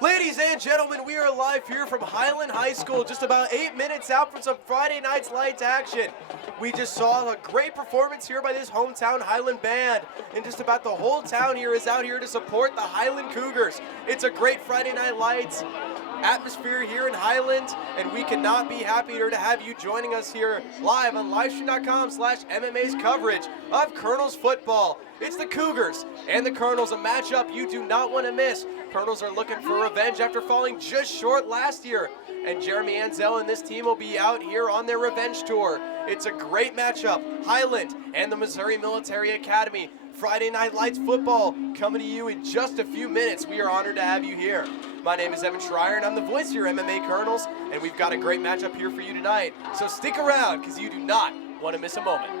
Ladies and gentlemen, we are live here from Highland High School, just about 8 minutes out from some Friday night's lights action. We just saw a great performance here by this hometown Highland band, and just about the whole town here is out here to support the Highland Cougars. It's a great Friday night lights atmosphere here in Highland, and we cannot be happier to have you joining us here live on livestream.com/MMA's coverage of Colonels football. It's the Cougars and the Colonels, a matchup you do not want to miss. Colonels are looking for revenge after falling just short last year, and Jeremy Ansell and this team will be out here on their revenge tour. It's a great matchup. Highland and the Missouri Military Academy. Friday Night Lights football coming to you in just a few minutes. We are honored to have you here. My name is Evan Schreier, and I'm the voice of your MMA Colonels, and we've got a great matchup here for you tonight. So stick around, because you do not want to miss a moment.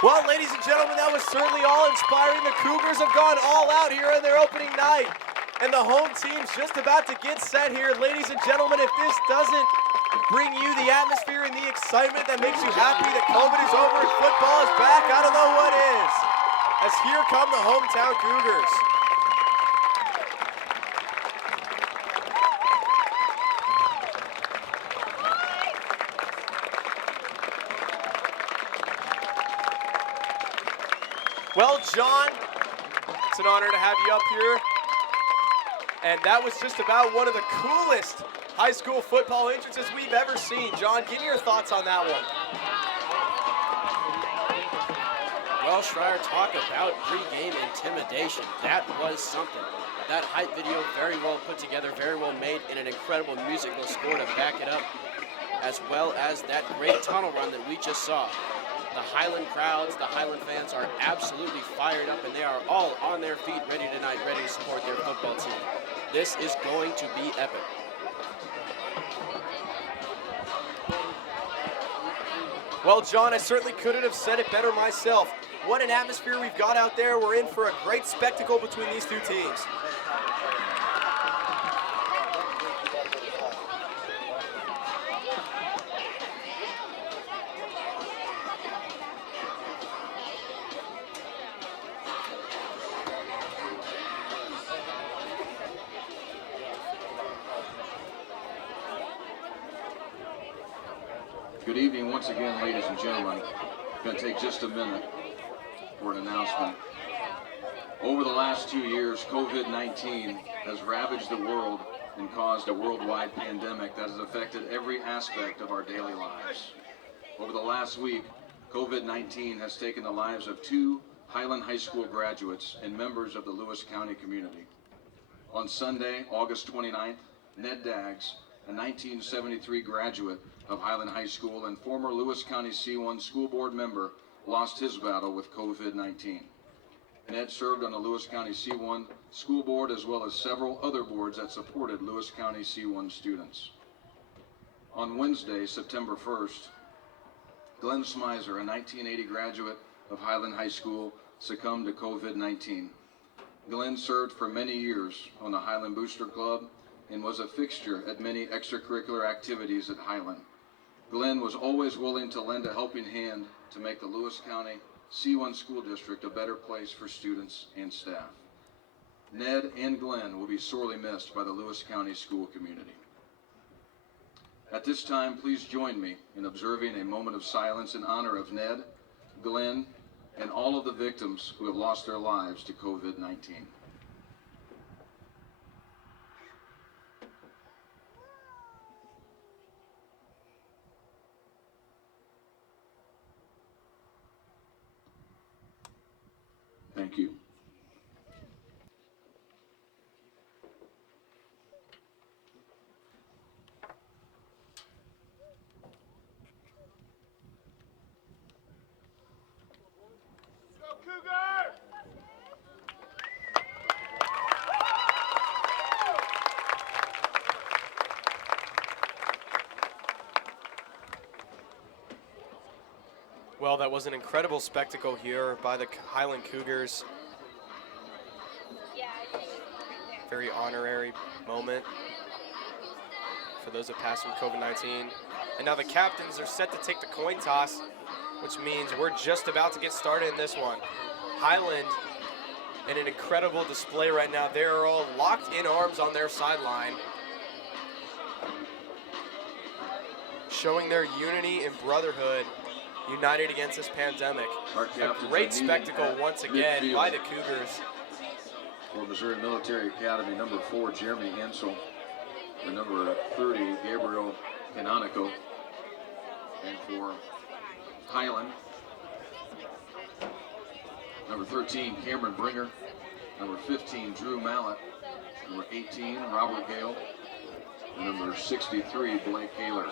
Well, ladies and gentlemen, that was certainly all inspiring. The Cougars have gone all out here in their opening night, and the home team's just about to get set here. Ladies and gentlemen, if this doesn't bring you the atmosphere and the excitement that makes you happy that COVID is over and football is back, I don't know what is. As here come the hometown Cougars. Well, John, it's an honor to have you up here. And that was just about one of the coolest high school football entrances we've ever seen. John, give me your thoughts on that one. Well, Schreier, talk about pre-game intimidation. That was something. That hype video, very well put together, very well made, and an incredible musical score to back it up, as well as that great tunnel run that we just saw. The Highland crowds, the Highland fans are absolutely fired up, and they are all on their feet ready tonight, ready to support their football team. This is going to be epic. Well, John, I certainly couldn't have said it better myself. What an atmosphere we've got out there. We're in for a great spectacle between these two teams. Good evening once again, ladies and gentlemen. It's going to take just a minute for an announcement. Over the last 2 years, COVID-19 has ravaged the world and caused a worldwide pandemic that has affected every aspect of our daily lives. Over the last week, COVID-19 has taken the lives of 2 Highland High School graduates, and members of the Lewis County community. On Sunday, August 29th, Ned Daggs, a 1973 graduate of Highland High School and former Lewis County C1 school board member, lost his battle with COVID-19. Ned served on the Lewis County C1 school board as well as several other boards that supported Lewis County C1 students. On Wednesday, September 1st, Glenn Smizer, a 1980 graduate of Highland High School, succumbed to COVID-19. Glenn served for many years on the Highland Booster Club and was a fixture at many extracurricular activities at Highland. Glenn was always willing to lend a helping hand to make the Lewis County C1 school district a better place for students and staff. Ned and Glenn will be sorely missed by the Lewis County school community. At this time, please join me in observing a moment of silence in honor of Ned, Glenn, and all of the victims who have lost their lives to COVID-19. Thank you. Well, that was an incredible spectacle here by the Highland Cougars. Very honorary moment for those that passed from COVID-19. And now the captains are set to take the coin toss, which means we're just about to get started in this one. Highland in an incredible display right now. They are all locked in arms on their sideline, showing their unity and brotherhood, united against this pandemic. A great spectacle once again by the Cougars. For Missouri Military Academy, number 4, Jeremy Ansel, and number 30, Gabriel Canonico. And for Highland, number 13, Cameron Bringer, number 15, Drew Mallett, number 18, Robert Gale, and number 63, Blake Kaler.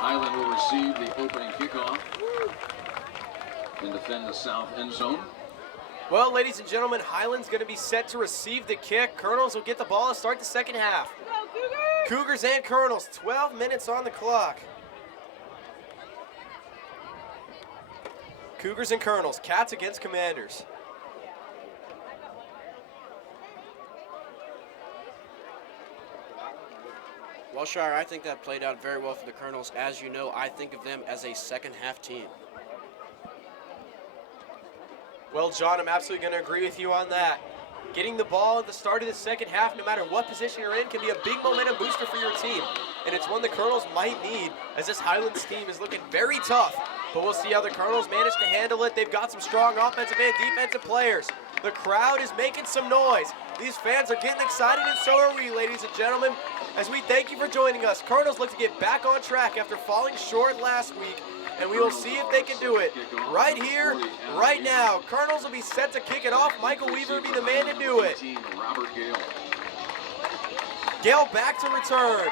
Highland will receive the opening kickoff and defend the south end zone. Well, ladies and gentlemen, Highland's going to be set to receive the kick. Colonels will get the ball to start the second half. Cougars and Colonels, 12 minutes on the clock. Cougars and Colonels, Cats against Commanders. Well, Shire, I think that played out very well for the Colonels. As you know, I think of them as a second half team. Well, John, I'm absolutely going to agree with you on that. Getting the ball at the start of the second half, no matter what position you're in, can be a big momentum booster for your team. And it's one the Colonels might need, as this Highlands team is looking very tough. But we'll see how the Colonels manage to handle it. They've got some strong offensive and defensive players. The crowd is making some noise. These fans are getting excited, and so are we, ladies and gentlemen. As we thank you for joining us, Colonels look to get back on track after falling short last week, and we will see if they can do it right here, right now. Colonels will be set to kick it off. Michael Weaver will be the man to do it. Gale back to return.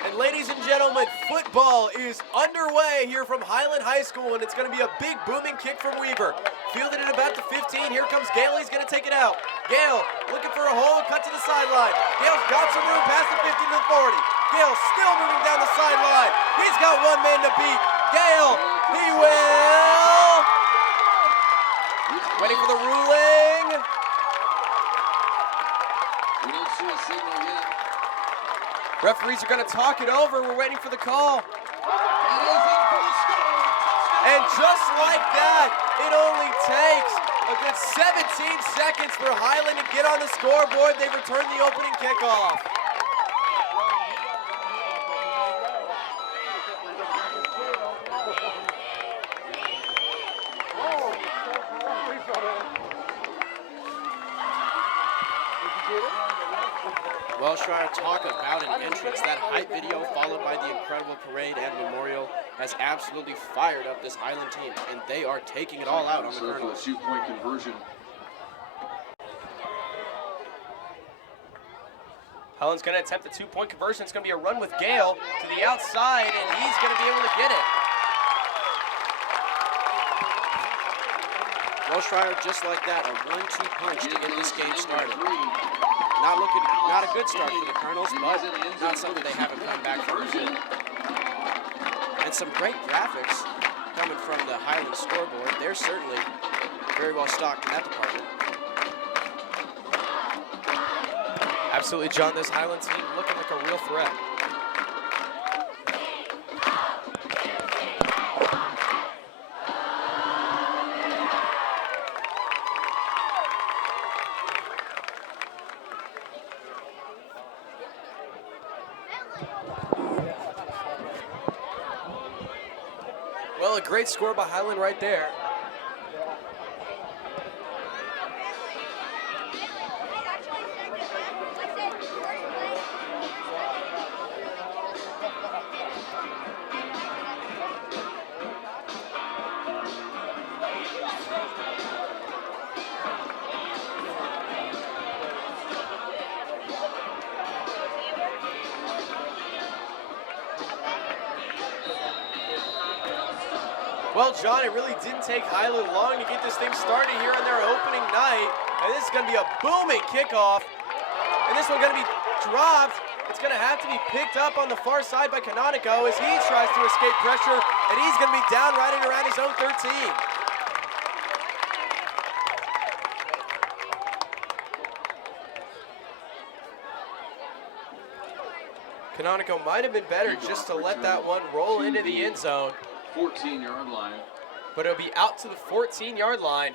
And ladies and gentlemen, football is underway here from Highland High School, and it's going to be a big booming kick from Weaver. Fielded at about the 15. Here comes Gale. He's going to take it out. Gale looking for a hole, cut to the sideline. Gale's got some room past the 50 to the 40. Gale still moving down the sideline. He's got one man to beat. Gale, he will. Waiting for the ruling. We don't see a signal yet. Referees are going to talk it over. We're waiting for the call. And just like that, it only takes a good 17 seconds for Highland to get on the scoreboard. They return the opening kickoff. Well, Shire, talk about an entrance. That hype video followed by the incredible parade and memorial. has absolutely fired up this Highland team, and they are taking it all out on the Colonels. 2-point conversion. Highland's going to attempt the 2-point conversion. It's going to be a run with Gale to the outside, and he's going to be able to get it. Well, Schreier, just like that, a 1-2 punch to get this game started. Not a good start for the Colonels, but not something they haven't come back from yet. And some great graphics coming from the Highland scoreboard. They're certainly very well stocked in that department. Absolutely, John. This Highland team looking like a real threat. Well, a great score by Highland right there. Well, John, it really didn't take Highland long to get this thing started here on their opening night. And this is going to be a booming kickoff. And this one going to be dropped. It's going to have to be picked up on the far side by Canonico as he tries to escape pressure. And he's going to be down right at around his own 13. Canonico might have been better just to let that one roll into the end zone. 14-yard line. But it'll be out to the 14-yard line.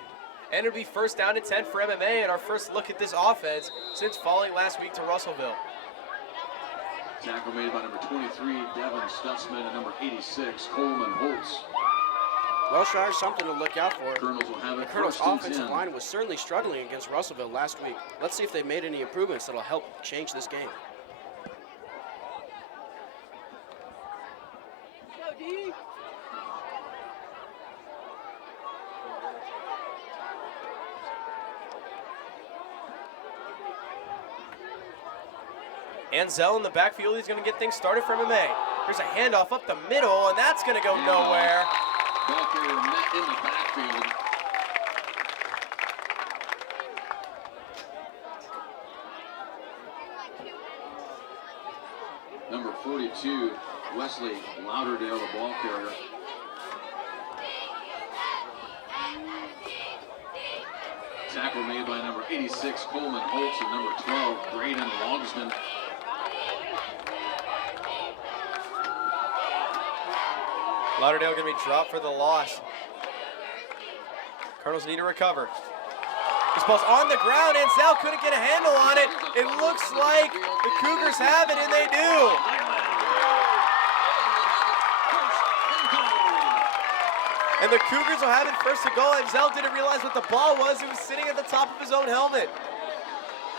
And it'll be first down and 10 for MMA, and our first look at this offense since falling last week to Russellville. Tackle made by number 23, Devin Stutzman, and number 86, Coleman Holtz. Well, Shire, something to look out for. Colonels will have it. The Colonels' offensive line was certainly struggling against Russellville last week. Let's see if they made any improvements that'll help change this game. Anzel in the backfield, he's going to get things started for MMA. Here's a handoff up the middle, and that's going to go nowhere. Ball carrier met in the backfield. Number 42, Wesley Lauderdale, the ball carrier. Tackle made by number 86, Coleman Holtz, and number 12, Braden Logsman. Lauderdale going to be dropped for the loss. Colonels need to recover. This ball's on the ground. Anzel couldn't get a handle on it. It looks like the Cougars have it, and they do. And the Cougars will have it first to goal. Anzel didn't realize what the ball was. It was sitting at the top of his own helmet.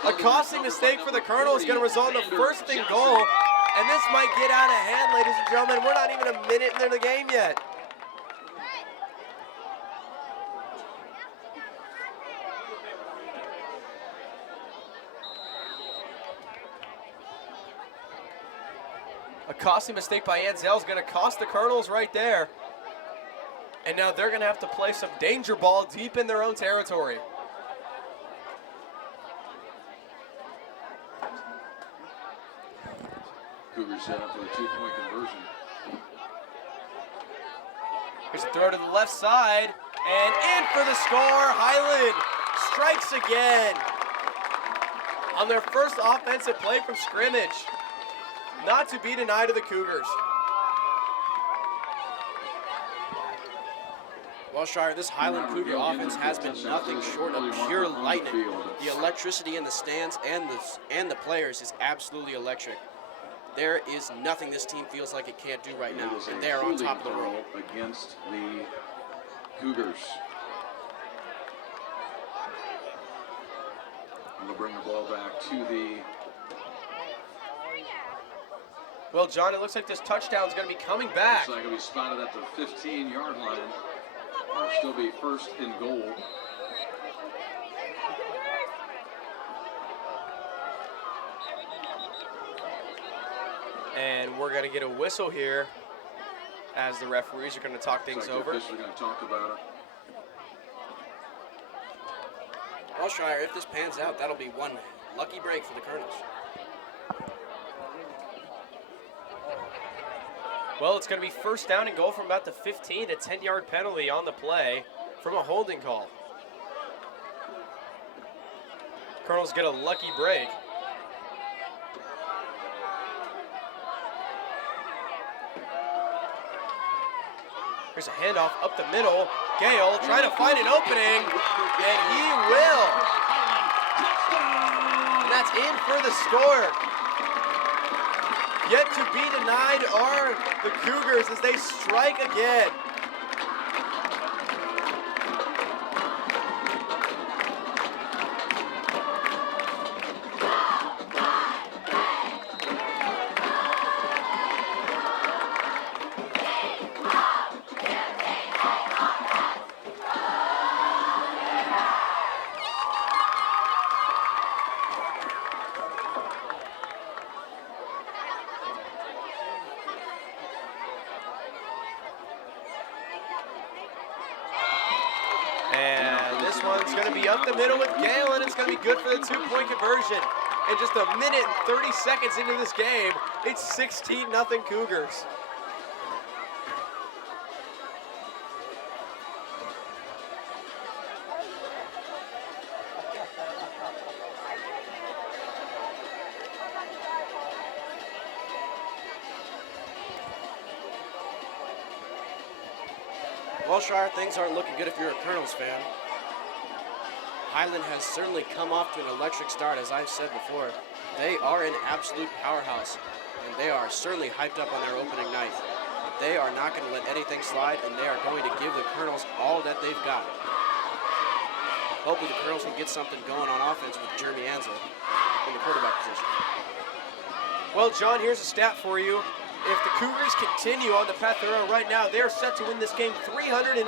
A costly mistake for the Colonels is going to result in a first and goal. And this might get out of hand, ladies and gentlemen. We're not even a minute into the game yet. A costly mistake by Anzel is going to cost the Colonels right there. And now they're going to have to play some danger ball deep in their own territory. Cougars set up for the 2-point conversion. Here's a throw to the left side, and in for the score. Highland strikes again on their first offensive play from scrimmage. Not to be denied to the Cougars. Well, Shire, this Highland Cougar offense has been nothing short of pure lightning. The electricity in the stands and the players is absolutely electric. There is nothing this team feels like it can't do right now, and they are on top of the world. Against the Cougars. And they'll bring the ball back to the Well, John, it looks like this touchdown is going to be coming back. Looks like it'll be spotted at the 15-yard line. It'll still be first and goal. And we're going to get a whistle here as the referees are going to talk things over. The officials are going to talk about it. Well, Schreier, if this pans out, that'll be one lucky break for the Colonels. Well, it's going to be first down and goal from about the 15, a 10-yard penalty on the play from a holding call. Colonels get a lucky break. Here's a handoff up the middle. Gale trying to find an opening, and he will. And that's in for the score. Yet to be denied are the Cougars as they strike again. One's going to be up the middle with Gale, and it's going to be good for the two-point conversion. And just a minute and 30 seconds into this game, it's 16-0 Cougars. Well, Schreier, things aren't looking good if you're a Colonels fan. Highland has certainly come off to an electric start, as I've said before. They are an absolute powerhouse, and they are certainly hyped up on their opening night. They are not going to let anything slide, and they are going to give the Colonels all that they've got. Hopefully the Colonels can get something going on offense with Jeremy Ansel in the quarterback position. Well, John, here's a stat for you. If the Cougars continue on the path they're on right now, they're set to win this game 384-0.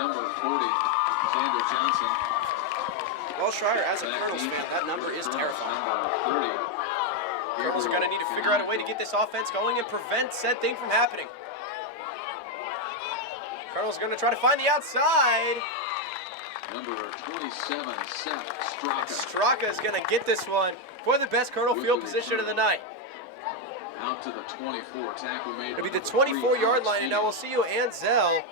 Number 40. Xander Johnson. Well, Schreier, as a Colonels fan, that number is terrifying. Number 30. Colonels are going to need to figure out a way to get this offense going and prevent said thing from happening. Colonels are going to try to find the outside. Number 27, Seth Straka. Straka is going to get this one for the best Colonel field position of the night. Out to the 24. Tackle made. It'll be the 24-yard line, and now we'll see you, Ansel.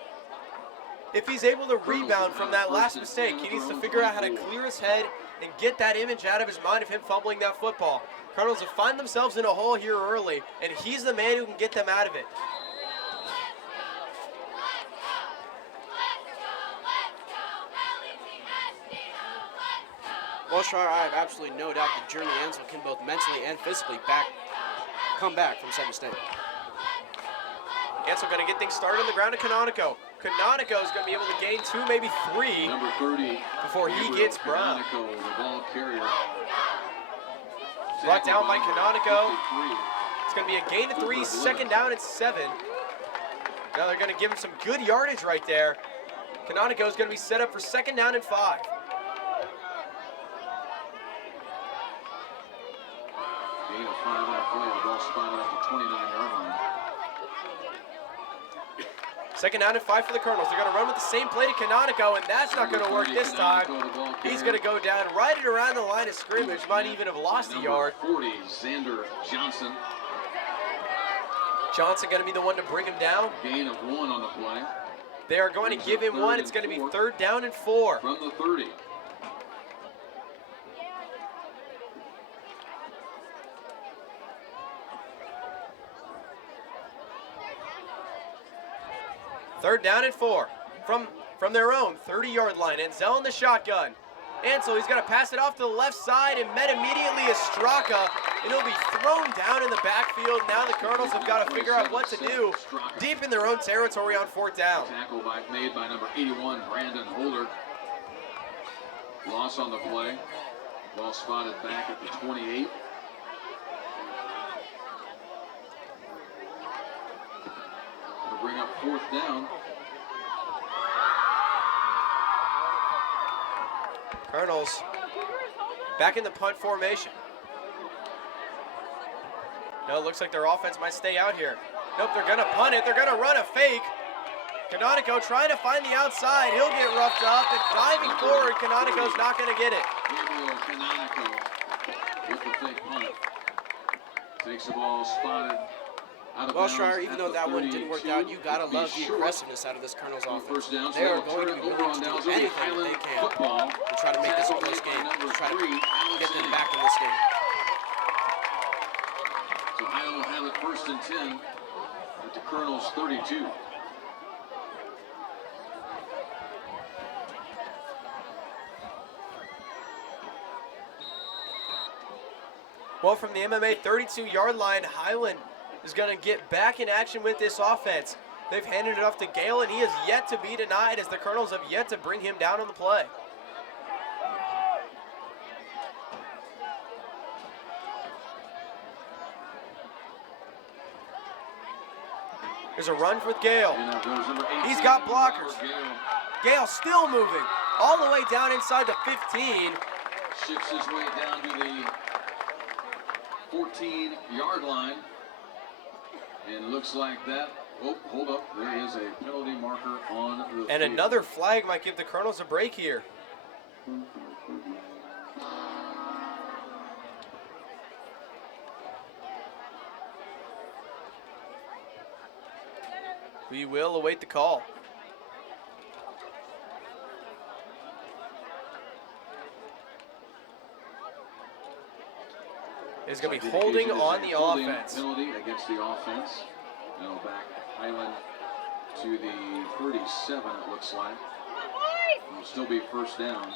If he's able to rebound from that last mistake, he needs to figure out how to clear his head and get that image out of his mind of him fumbling that football. Colonels will find themselves in a hole here early, and he's the man who can get them out of it. Well, Schreier, I have absolutely no doubt that Jeremy Ansel can both mentally and physically come back from said mistake. Ansel going to get things started on the ground to Canonico. Canonico is going to be able to gain 2, maybe 3 Number 30, before he gets Brown. Canonico, the ball carrier. Brought down by Canonico. It's going to be a gain of 3, second down and 7. Now they're going to give him some good yardage right there. Canonico is going to be set up for second down and 5. Gain of 5 on the play. The ball spotted at the 29-yard line. Second down and 5 for the Colonels. They're going to run with the same play to Canonico, and that's not going to work this time. He's going to go down right around the line of scrimmage. Might even have lost a yard. 40, Xander Johnson. Johnson going to be the one to bring him down. Gain of 1 on the play. They are going to give him 1. It's going to be third down and 4. From the 30. Third down and 4 from their own 30-yard line. Ansel in the shotgun. Ansel, he's going to pass it off to the left side and met immediately as Straka, and he'll be thrown down in the backfield. Now the Colonels have got to figure out what to do deep in their own territory on fourth down. Tackle made by number 81, Brandon Holder. Loss on the play. Ball spotted back at the 28. 4th down. Colonels back in the punt formation. No, it looks like their offense might stay out here. Nope, they're gonna punt it. They're gonna run a fake. Canonico trying to find the outside. He'll get roughed up, and diving forward, Canonico's not gonna get it. Gabriel Canonico with the fake punt. Takes the ball spotted out of Well, bounds Schreier, even at though the that one didn't work 32. out, you gotta It'll be love the short. aggressiveness out of this Colonel's offense. First down, so They are they'll going to turn be it over willing on to downs. do It'll be anything that they Highland can football. to try to make this a Tackled close game, by number to try to 3, get them Allison. back in this game. So Highland will have it 1st and 10 at the Colonel's 32. Well, from the MMA 32-yard line, Highland is going to get back in action with this offense. They've handed it off to Gale, and he has yet to be denied as the Colonels have yet to bring him down on the play. There's a run with Gale. And now goes number 18, He's got blockers. Gale Gale still moving all the way down inside the 15. shifts his way down to the 14-yard line. And looks like that. Oh, hold up. There is a penalty marker on the And field. another flag might give the Colonels a break here. We will await the call. It's going to be holding on the Holding offense. Penalty against the offense. Now back Highland to the 37, it looks like. It'll still be 1st down.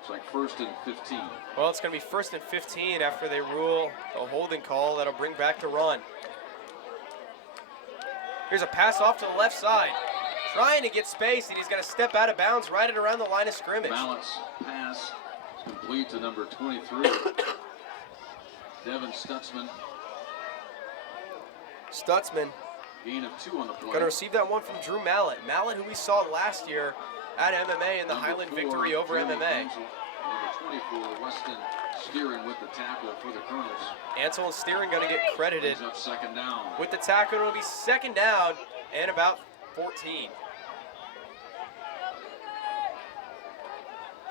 It's like 1st and 15. Well, it's going to be 1st and 15 after they rule a holding call that'll bring back the run. Here's a pass off to the left side. Trying to get space, and he's going to step out of bounds right at around the line of scrimmage. Balance pass is complete to number 23. Devin Stutzman. Stutzman Gain of 2 on the play. going to receive that one from Drew Mallett. Mallett, who we saw last year at MMA in the Number Highland 4, victory over Jeremy MMA. Ansel. Number 24, Weston Steering with the tackle for the Colonels. Ansel and Steering going to get credited Brings up 2nd down. with the tackle. It'll be 2nd down and about 14.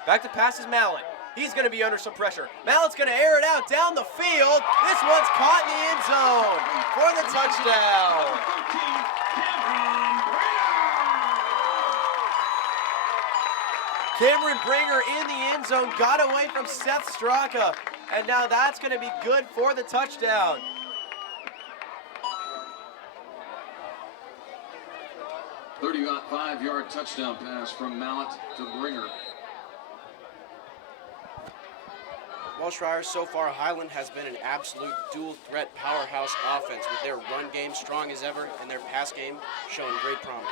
Back to pass is Mallett. He's going to be under some pressure. Mallett's going to air it out down the field. This one's caught in the end zone for the touchdown. Cameron Bringer in the end zone, got away from Seth Straka, and now that's going to be good for the touchdown. number 35-yard touchdown pass from Mallett to Bringer. Well, Schreier, so far Highland has been an absolute dual threat powerhouse offense with their run game strong as ever and their pass game showing great promise.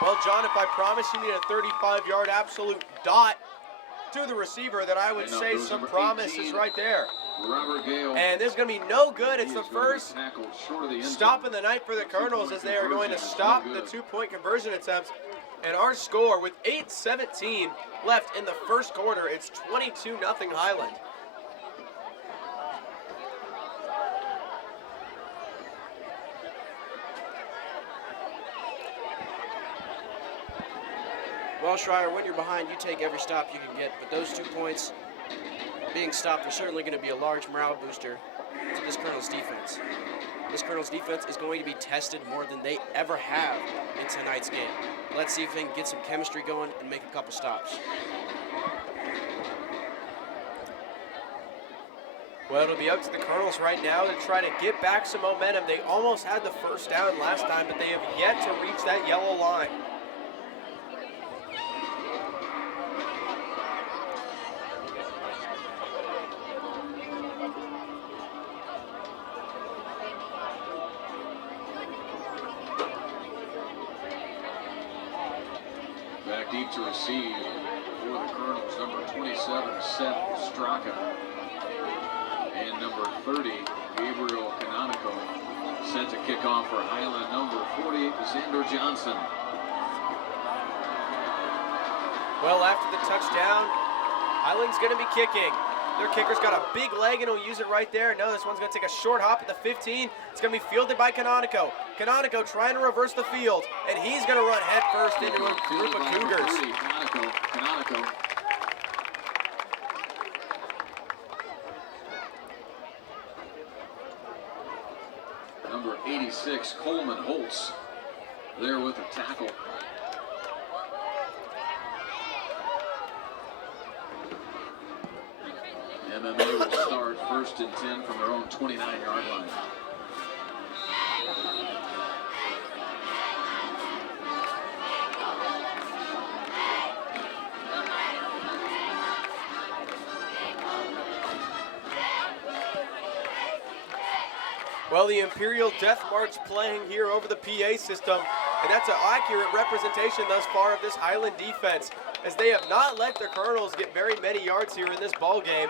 Well, John, if I promise you need a 35-yard absolute dot to the receiver, then I would And now say goes some number promise 18, is right there. Robert Gale. And this is going to be no good. It's He the is gonna be first tackled short of the end stop zone. in the night for the Colonels as they are going to Conversion is stop no the good. 2-point conversion attempts. And our score with 8:17 left in the first quarter, it's 22-0 Highland. Well, Schreier, when you're behind, you take every stop you can get, but those 2 points being stopped are certainly going to be a large morale booster to this Colonel's defense. This Colonel's defense is going to be tested more than they ever have in tonight's game. Let's see if they can get some chemistry going and make a couple stops. Well, it'll be up to the Colonels right now to try to get back some momentum. They almost had the first down last time, but they have yet to reach that yellow line. Back deep to receive for the Colonels. number 27, Seth Straka, and number 30, Gabriel Canonico. Set to kick off for Highland, number 40, Xander Johnson. Well, after the touchdown, Highland's going to be kicking. Their kicker's got a big leg and he'll use it right there. No, this one's going to take a short hop at the 15. It's going to be fielded by Canonico. Canonico trying to reverse the field, and he's going to run head first into a group of Cougars. Canonico. Number 86, Coleman Holtz, there with a tackle. MMA will start 1st and 10 from their own 29-yard line. Well, the Imperial Death March playing here over the PA system, and that's an accurate representation thus far of this Highland defense, as they have not let the Colonels get very many yards here in this ball game,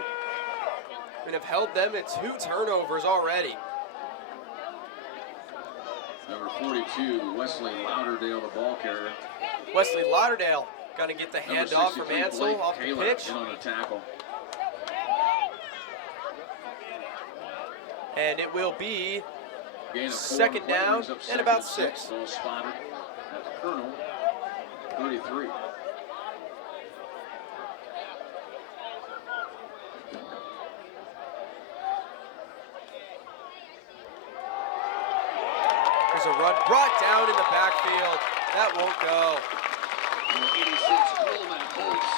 and have held them to 2 turnovers already. Number 42, Wesley Lauderdale, the ball carrier. Wesley Lauderdale got to get the handoff from Ansel Blake off the Taylor pitch. in on the tackle. And it will be Gain of 2nd4 down brings up and 2nd about and 6. 6. Ball spotted at the Colonel, 33. There's a run brought down in the backfield. That won't go. Number 86, Coleman Holtz,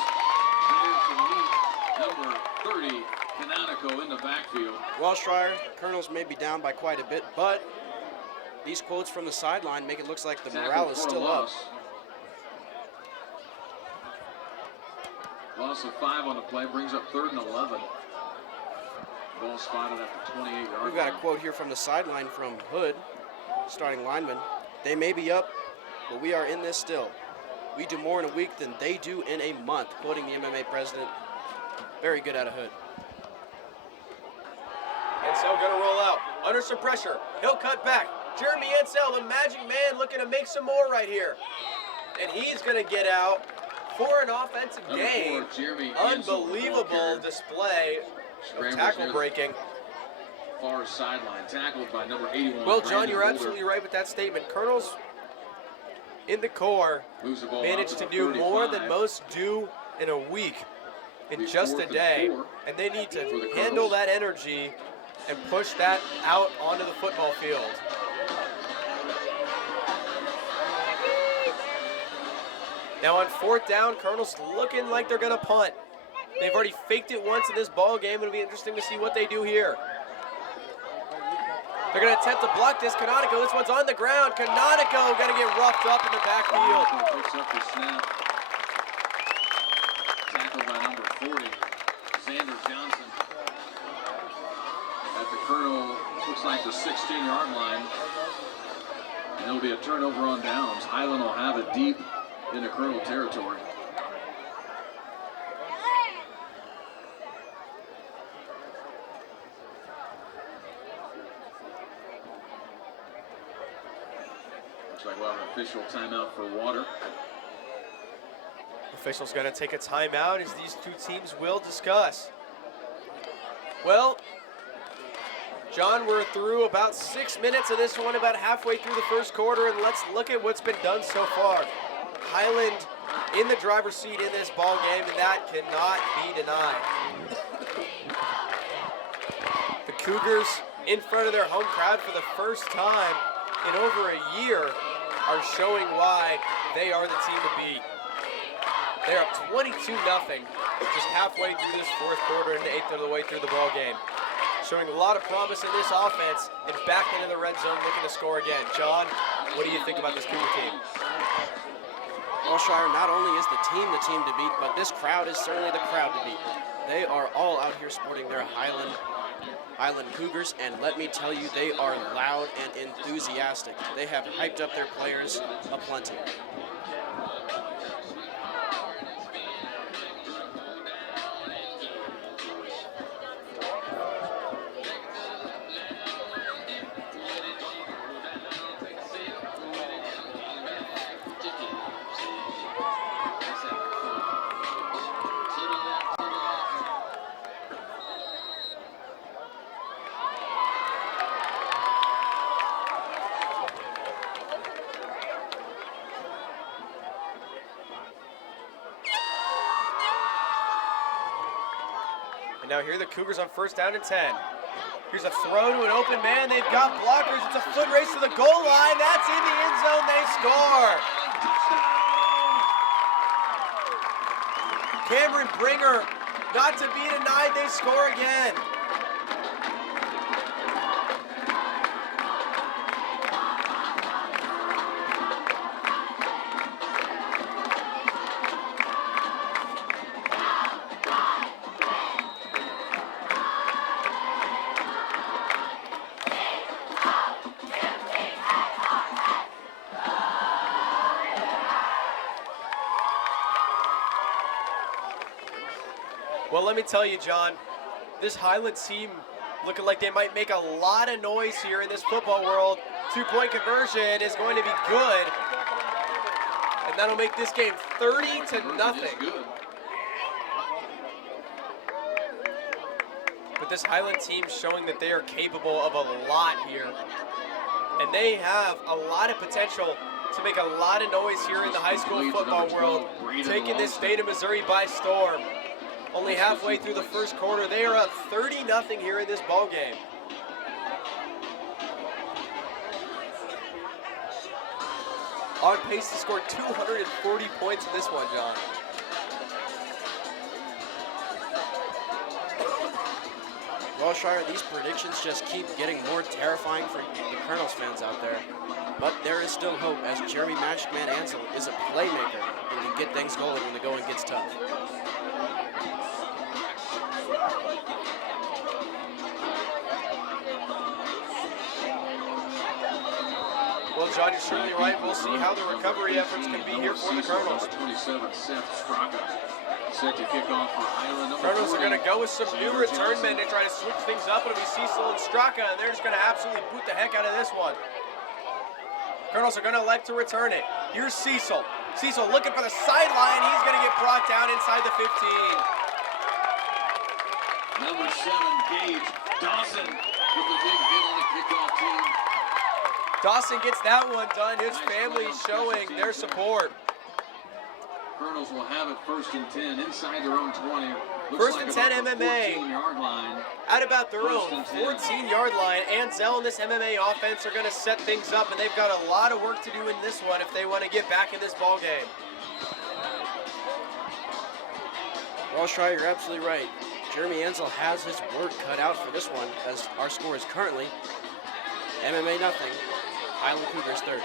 there to meet number 30, Canonico in the backfield. Well, Schreier, Colonels may be down by quite a bit, but these quotes from the sideline make it look like the morale is still up. Loss of 5 on the play brings up 3rd and 11. Ball spotted at the 28-yard line. We've got a quote here from the sideline from Hood, starting lineman. They may be up, but we are in this still. We do more in a week than they do in a month, quoting the MMA president. Very good out of Hood. Ansel gonna roll out under some pressure. He'll cut back. Jeremy Ansel, the magic man, looking to make some more right here. And he's gonna get out for an offensive Number gain. 4, Jeremy Ansel, Unbelievable display of Scrambles tackle near breaking. the far sideline, tackled by number 81. Well, John, Brandon you're Boulder. absolutely right with that statement. Colonels in the core Moves the ball managed out to the do more 35. than most do in a week, in It's just 4th a and day. 4 And they need to for the handle Colonels. that energy and push that out onto the football field. Now on 4th down, Colonels looking like they're gonna punt. They've already faked it once in this ball game. It'll be interesting to see what they do here. They're gonna attempt to block this. Canonico, this one's on the ground. Canonico gonna get roughed up in the backfield. Picks up the snap. Tackled by number 40, Xander Johnson. At the Colonel, looks like the 16-yard line. And it'll be a turnover on downs. Highland will have it deep into Colonel territory. Looks like we'll have an official timeout for water. Officials gonna take a timeout as these two teams will discuss. Well, John, we're through about 6 minutes of this one, about halfway through the first quarter, and let's look at what's been done so far. Highland in the driver's seat in this ball game, and that cannot be denied. The Cougars in front of their home crowd for the first time in over a year are showing why they are the team to beat. They're up 22-0, just halfway through this 4th quarter and 1/8 of the way through the ball game. Showing a lot of promise in this offense and back into the red zone looking to score again. John, what do you think about this Cougar team? Well, Shire, not only is the team to beat, but this crowd is certainly the crowd to beat. They are all out here sporting their Highland Cougars, and let me tell you, they are loud and enthusiastic. They have hyped up their players aplenty. And now here are the Cougars on first down and 10. Here's a throw to an open man. They've got blockers. It's a foot race to the goal line. That's in the end zone. They score. Cameron Bringer, not to be denied. They score again. Well, let me tell you, John, this Highland team looking like they might make a lot of noise here in this football world. Two-point conversion is going to be good, and that'll make this game 30-0. But this Highland team showing that they are capable of a lot here, and they have a lot of potential to make a lot of noise here in the high school football world, taking this state of Missouri by storm. Only halfway through the first quarter, they are up 30-0 here in this ball game. On pace to score 240 points in this one, John. Well, Shire, these predictions just keep getting more terrifying for the Colonels fans out there. But there is still hope, as Jeremy Magic Man Ansel is a playmaker and can get things going when the going gets tough. Well, John, you're certainly right. We'll see how the recovery efforts can be here for the Colonels. 27, Seth Straka, set to kick off for Highland. Colonels are going to go with some new return men to try to switch things up. It'll be Cecil and Straka, and they're just going to absolutely boot the heck out of this one. Colonels are going to elect to return it. Here's Cecil. Cecil looking for the sideline. He's going to get brought down inside the 15. Number 7, Gage Dawson with the big hit on the kickoff team. Dawson gets that one done. His family showing their support. Colonels will have it first and 10 inside their own 20. First and 10 MMA. 14-yard line. At about their own 14-yard line. Ansel and this MMA offense are going to set things up, and they've got a lot of work to do in this one if they want to get back in this ball game. Well, Shry, you're absolutely right. Jeremy Ansel has his work cut out for this one, as our score is currently MMA nothing, Highland Cougars 30.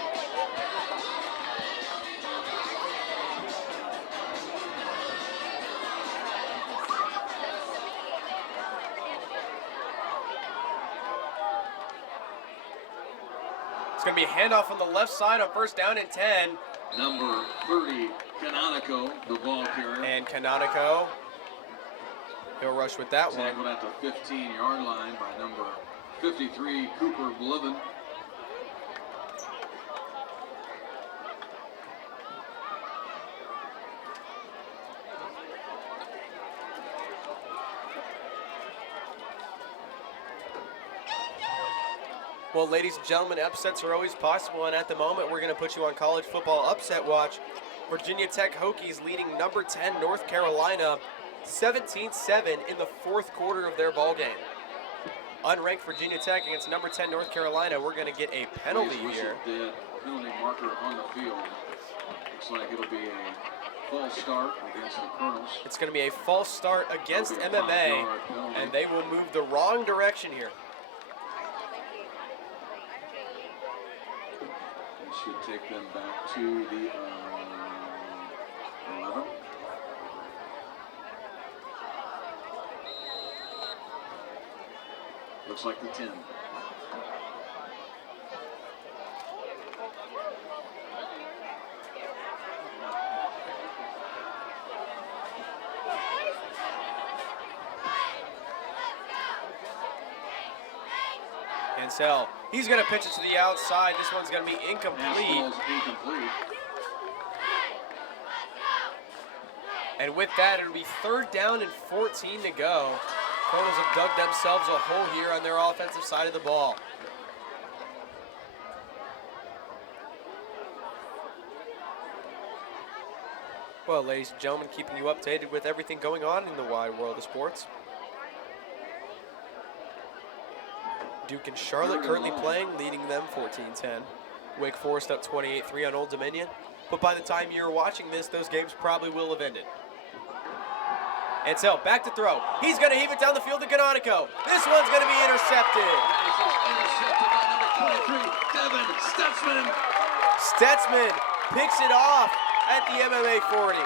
It's going to be a handoff on the left side on first down and 10. Number 30, Canonico, the ball carrier. And Canonico, he'll rush with that one. Tackled at the 15-yard line by number 53, Cooper Bliven. Well, ladies and gentlemen, upsets are always possible, and at the moment, we're going to put you on college football upset watch. Virginia Tech Hokies leading number 10 North Carolina 17-7 in the fourth quarter of their ball game. Unranked Virginia Tech against number 10 North Carolina. We're going to get a penalty here. Dead. Penalty marker on the field. Looks like it'll be a false start against the Colonels. It's going to be a false start against MMA, and they will move the wrong direction here. Should take them back to the 11. Looks like the 10. Ansel, he's going to pitch it to the outside. This one's going to be incomplete. And with that, it'll be third down and 14 to go. Colonels have dug themselves a hole here on their offensive side of the ball. Well, ladies and gentlemen, keeping you updated with everything going on in the wide world of sports. Duke and Charlotte currently playing, leading them 14-10. Wake Forest up 28-3 on Old Dominion. But by the time you're watching this, those games probably will have ended. And so, back to throw. He's going to heave it down the field to Canonico. This one's going to be intercepted. This is intercepted by number 23, Devin Stutzman. Stutzman picks it off at the MMA 40.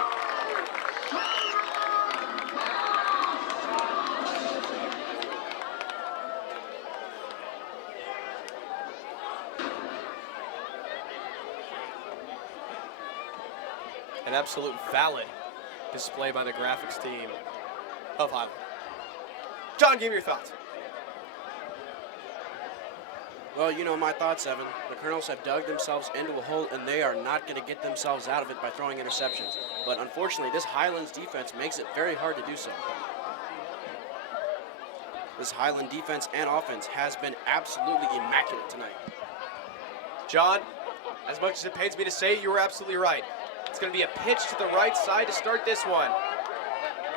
An absolute valid display by the graphics team of Highland. John, give me your thoughts. Well, you know my thoughts, Evan. The Colonels have dug themselves into a hole, and they are not going to get themselves out of it by throwing interceptions. But unfortunately, this Highlands defense makes it very hard to do so. This Highland defense and offense has been absolutely immaculate tonight. John, as much as it pains me to say it, you were absolutely right. It's going to be a pitch to the right side to start this one.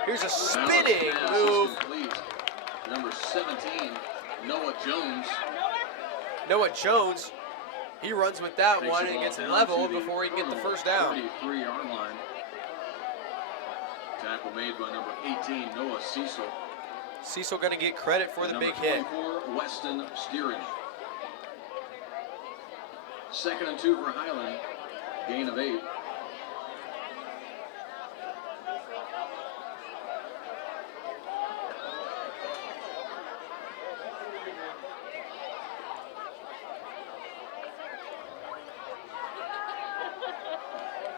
Here's a spinning move. Number 17, Noah Jones. Noah Jones, he runs with that one and gets level before he can get the first down. 33-yard line. Tackle made by number 18, Noah Cecil. Cecil going to get credit for the big hit. Number 24, Weston Steering. 2nd and 2 for Highland. Gain of 8.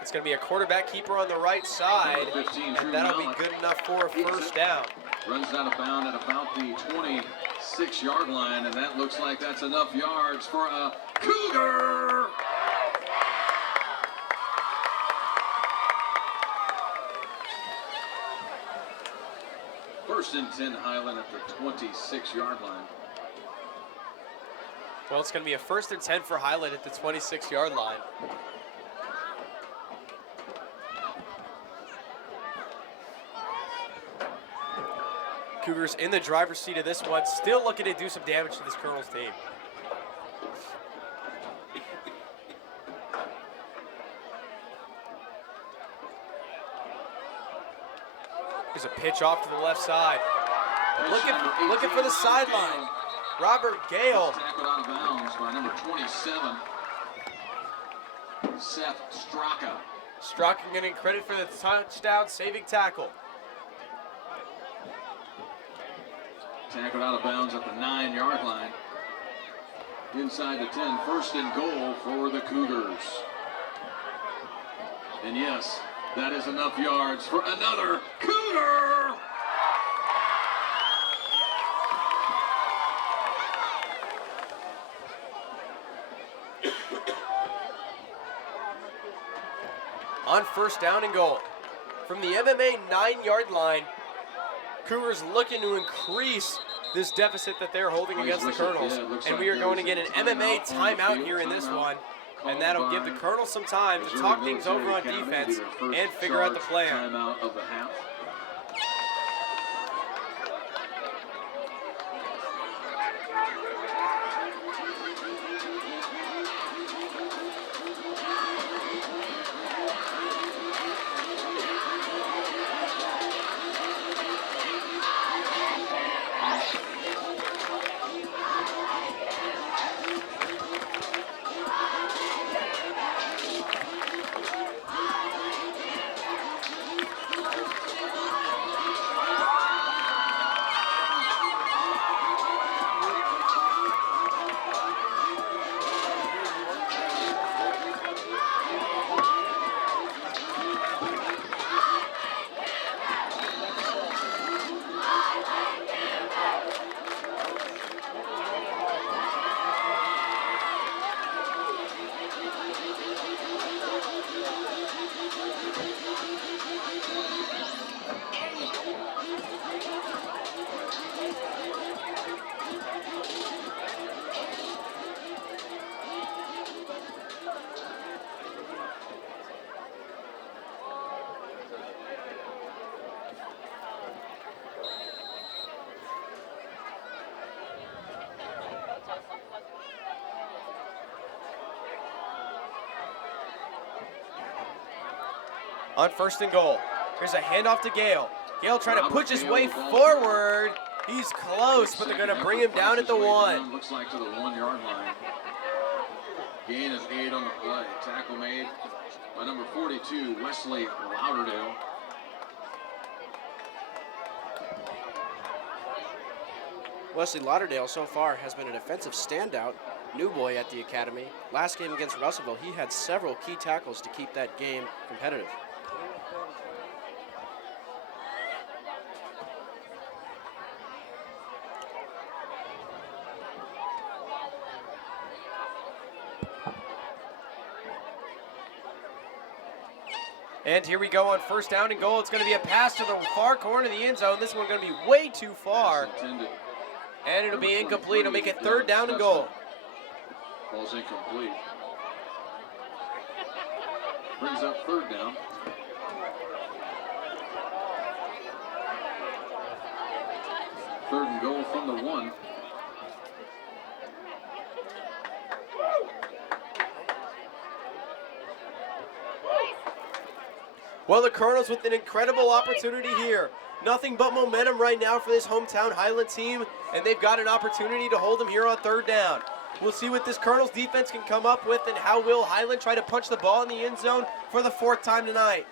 It's going to be a quarterback keeper on the right side, 15, and that'll be good enough for a first down. Runs out of bound at about the 26-yard line, and that looks like that's enough yards for a Cougar. First and 10 Highland at the 26-yard line. Well, it's going to be a 1st and 10 for Highland at the 26-yard line. Cougars in the driver's seat of this one, still looking to do some damage to this Colonels team. Here's a pitch off to the left side. Looking for the sideline. Robert Gale. Tackled out of bounds by number 27, Seth Straka. Straka getting credit for the touchdown saving tackle. Tackled out of bounds at the 9-yard line. Inside the 10, 1st and goal for the Cougars. And yes, that is enough yards for another Cougar. On 1st down and goal. From the MMA 9-yard line, Cougars looking to increase this deficit that they're holding against the Colonels. And we are going to get an MMA timeout here in this one. And that'll give the Colonels some time to talk things over on defense and figure out the plan. Timeout of the half. on 1st and goal. Here's a handoff to Gale. Gale trying to push his way forward. He's close, but they're going to bring him down at the 1. Looks like to the 1 yard line. Gain is 8 on the play. Tackle made by number 42, Wesley Lauderdale. Wesley Lauderdale so far has been a defensive standout, new boy at the academy. Last game against Russellville, he had several key tackles to keep that game competitive. And here we go on 1st down and goal. It's going to be a pass to the far corner of the end zone. This one's going to be way too far. And it'll be incomplete. It'll make it 3rd down and goal. Ball's incomplete. Brings up 3rd down. Third and goal from the 1. Well, the Colonels with an incredible opportunity here. Nothing but momentum right now for this hometown Highland team, and they've got an opportunity to hold them here on 3rd down. We'll see what this Colonels defense can come up with and how will Highland try to punch the ball in the end zone for the 4th time tonight.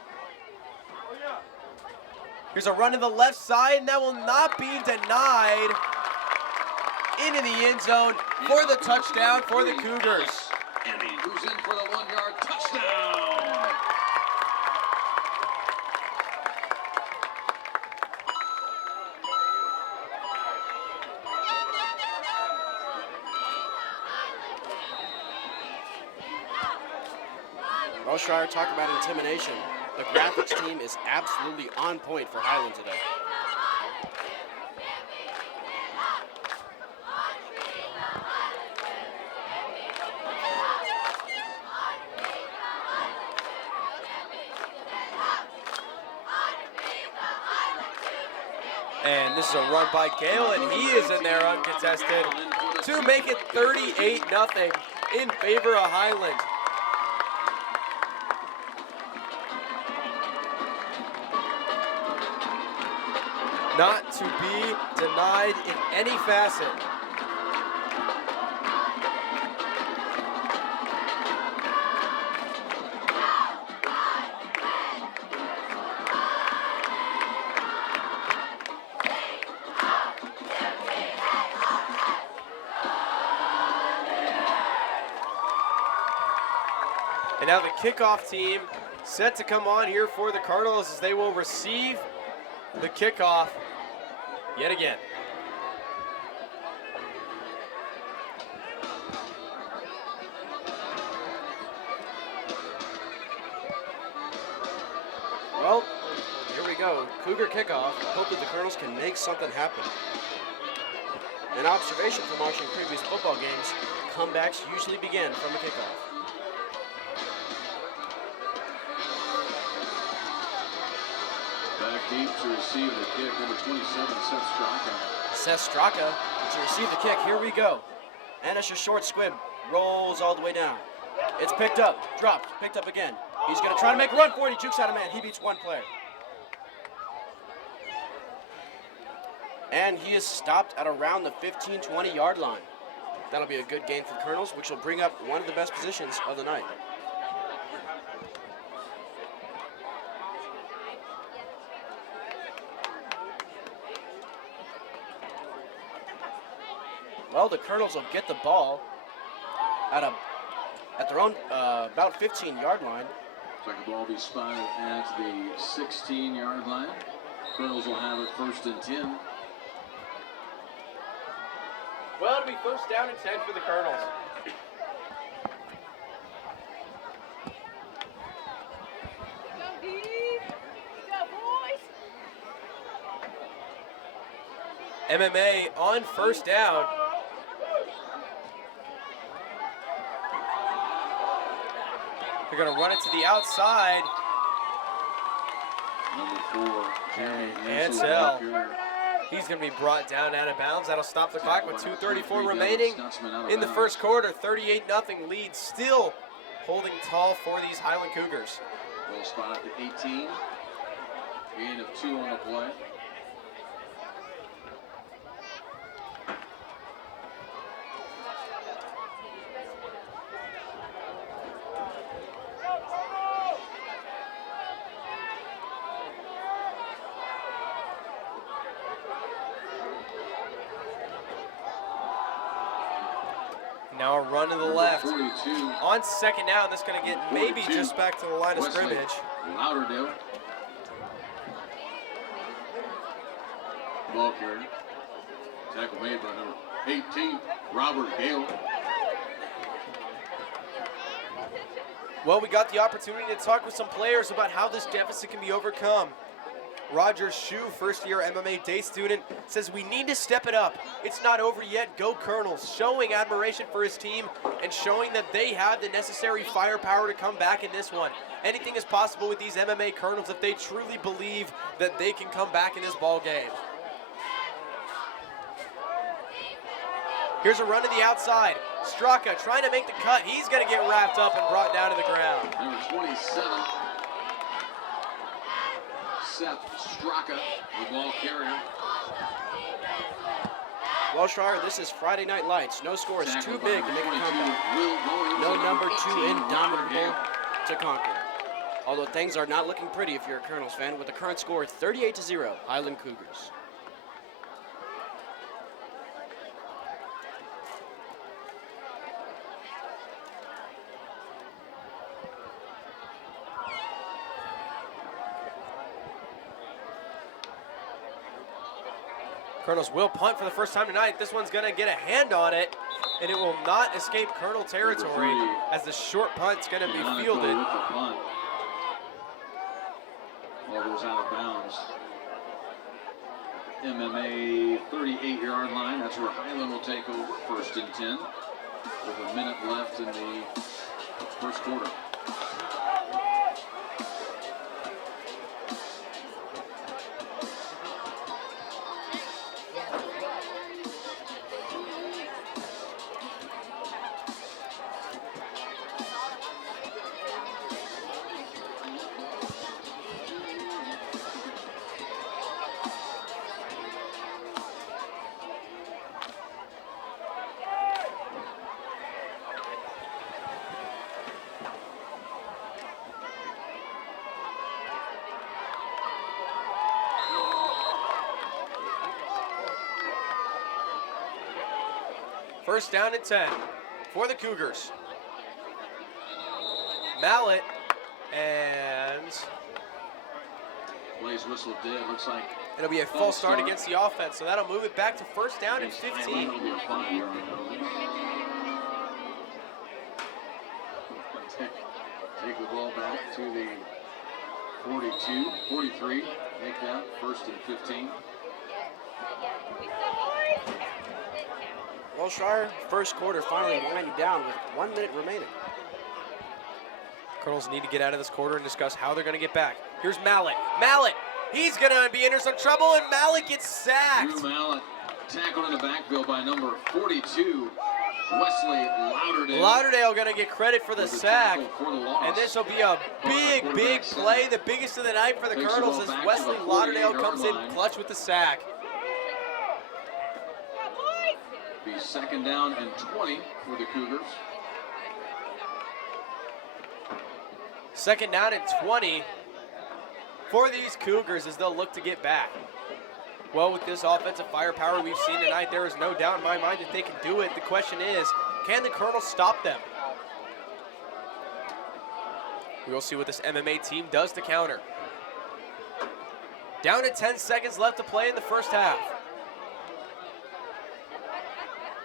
Here's a run to the left side, and that will not be denied. Into the end zone for the touchdown for the Cougars. Emmy, who's in for the 1 yard touchdown. Well, Schreier, talk about intimidation. The graphics team is absolutely on point for Highland today. And this is a run by Gale, and he is in there uncontested to make it 38-0 in favor of Highland. Not to be denied in any facet. And now the kickoff team set to come on here for the Cardinals as they will receive the kickoff yet again. Well, here we go. Cougar kickoff. Hope that the Colonels can make something happen. An observation from watching previous football games, comebacks usually begin from a kickoff. Back deep to receive the kick, number 27, Seth Straka. Seth Straka to receive the kick. Here we go. And it's a short squib. Rolls all the way down. It's picked up, dropped, picked up again. He's going to try to make a run for it. He jukes out a man. He beats one player. And he is stopped at around the 15-20 yard line. That'll be a good gain for the Colonels, which will bring up one of the best positions of the night. Well, the Colonels will get the ball at their own about 15-yard line. Second ball will be spotted at the 16-yard line. Colonels will have it 1st and 10. Well, it'll be 1st down and 10 for the Colonels. Go deep. Go, boys. MMA on 1st down. They're going to run it to the outside. Number 4, Ansel. He's going to be brought down out of bounds. That'll stop the clock with 2:34 remaining in the 1st quarter. 38-0 lead, still holding tall for these Highland Cougars. Ball spot at the 18. Gain of 2 on the play. Now a run to the left. 42. On second down, that's going to get maybe 42. just back to the line of Wesley scrimmage. Lauderdale. Ball carrier. Tackle made by number 18, Robert Hale. Well, we got the opportunity to talk with some players about how this deficit can be overcome. Roger Shu, first-year MMA day student, says we need to step it up. It's not over yet. Go Colonels, showing admiration for his team and showing that they have the necessary firepower to come back in this one. Anything is possible with these MMA Colonels if they truly believe that they can come back in this ball game. Here's a run to the outside. Straka trying to make the cut. He's going to get wrapped up and brought down to the ground. Number 27, Seth Straka, the ball carrier. Well, Schreier, this is Friday Night Lights. No score is too big to make a comeback. Will Goins, No and number 2 18, Robert indomitable Hale. to conquer. Although things are not looking pretty if you're a Colonels fan, with the current score 38-0, Highland Cougars. Colonels will punt for the first time tonight. This one's going to get a hand on it, and it will not escape Colonel territory as the short punt's going to be Monaco fielded. with the punt. Ball goes out of bounds. MMA 38-yard line. That's where Highland will take over, 1st and 10, with a minute left in the first quarter. First down and 10 for the Cougars. Mallet and Plays whistle dead. Looks like it'll be a false start against the offense, so that'll move it back to first down and 15. It'll be a 5-yard penalty. Take the ball back to the 42, 43. Make that 1st and 15. Well, Schreier, first quarter finally winding down with 1 minute remaining. Colonels need to get out of this quarter and discuss how they're going to get back. Here's Mallet. Mallet, he's going to be in some trouble, and Mallet gets sacked. Drew Mallet tackled in the backfield by number 42, Wesley Lauderdale. Lauderdale going to get credit for the With a sack, tackle for the loss. and this will be a big, big play, the biggest of the night for the Takes the Colonels ball as back to Wesley the Lauderdale 48-yard comes in line. clutch with the sack. Be 2nd down and 20 for the Cougars. 2nd down and 20 for these Cougars as they'll look to get back. Well, with this offensive firepower we've seen tonight, there is no doubt in my mind that they can do it. The question is, can the Colonels stop them? We'll see what this MMA team does to counter. Down to 10 seconds left to play in the first half.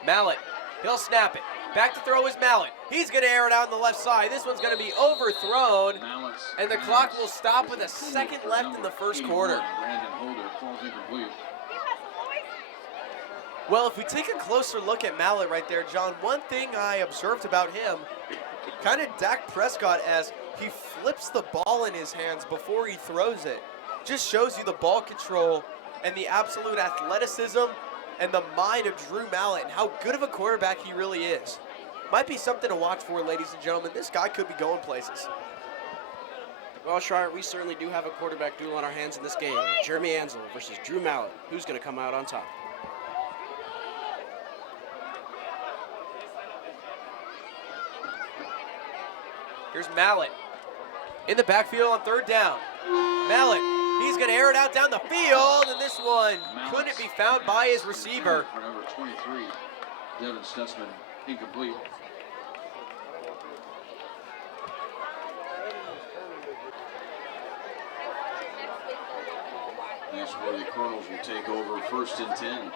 Mallet, he'll snap it. Back to throw is Mallet. He's going to air it out on the left side. This one's going to be overthrown, and the clock will stop with a second left in the first quarter. Brandon Holder falls incomplete. Well, if we take a closer look at Mallet right there, John, one thing I observed about him, kind of Dak Prescott, as he flips the ball in his hands before he throws it. Just shows you the ball control and the absolute athleticism and the mind of Drew Mallet and how good of a quarterback he really is. Might be something to watch for, ladies and gentlemen. This guy could be going places. Well, Schreier, we certainly do have a quarterback duel on our hands in this game. Jeremy Ansel versus Drew Mallett. Who's going to come out on top? Here's Mallett in the backfield on third down. Mallett, he's going to air it out down the field, and this one couldn't be found by his receiver. For number 23, Devin Stutzman, incomplete. That's where the Colonels will take over 1st and 10.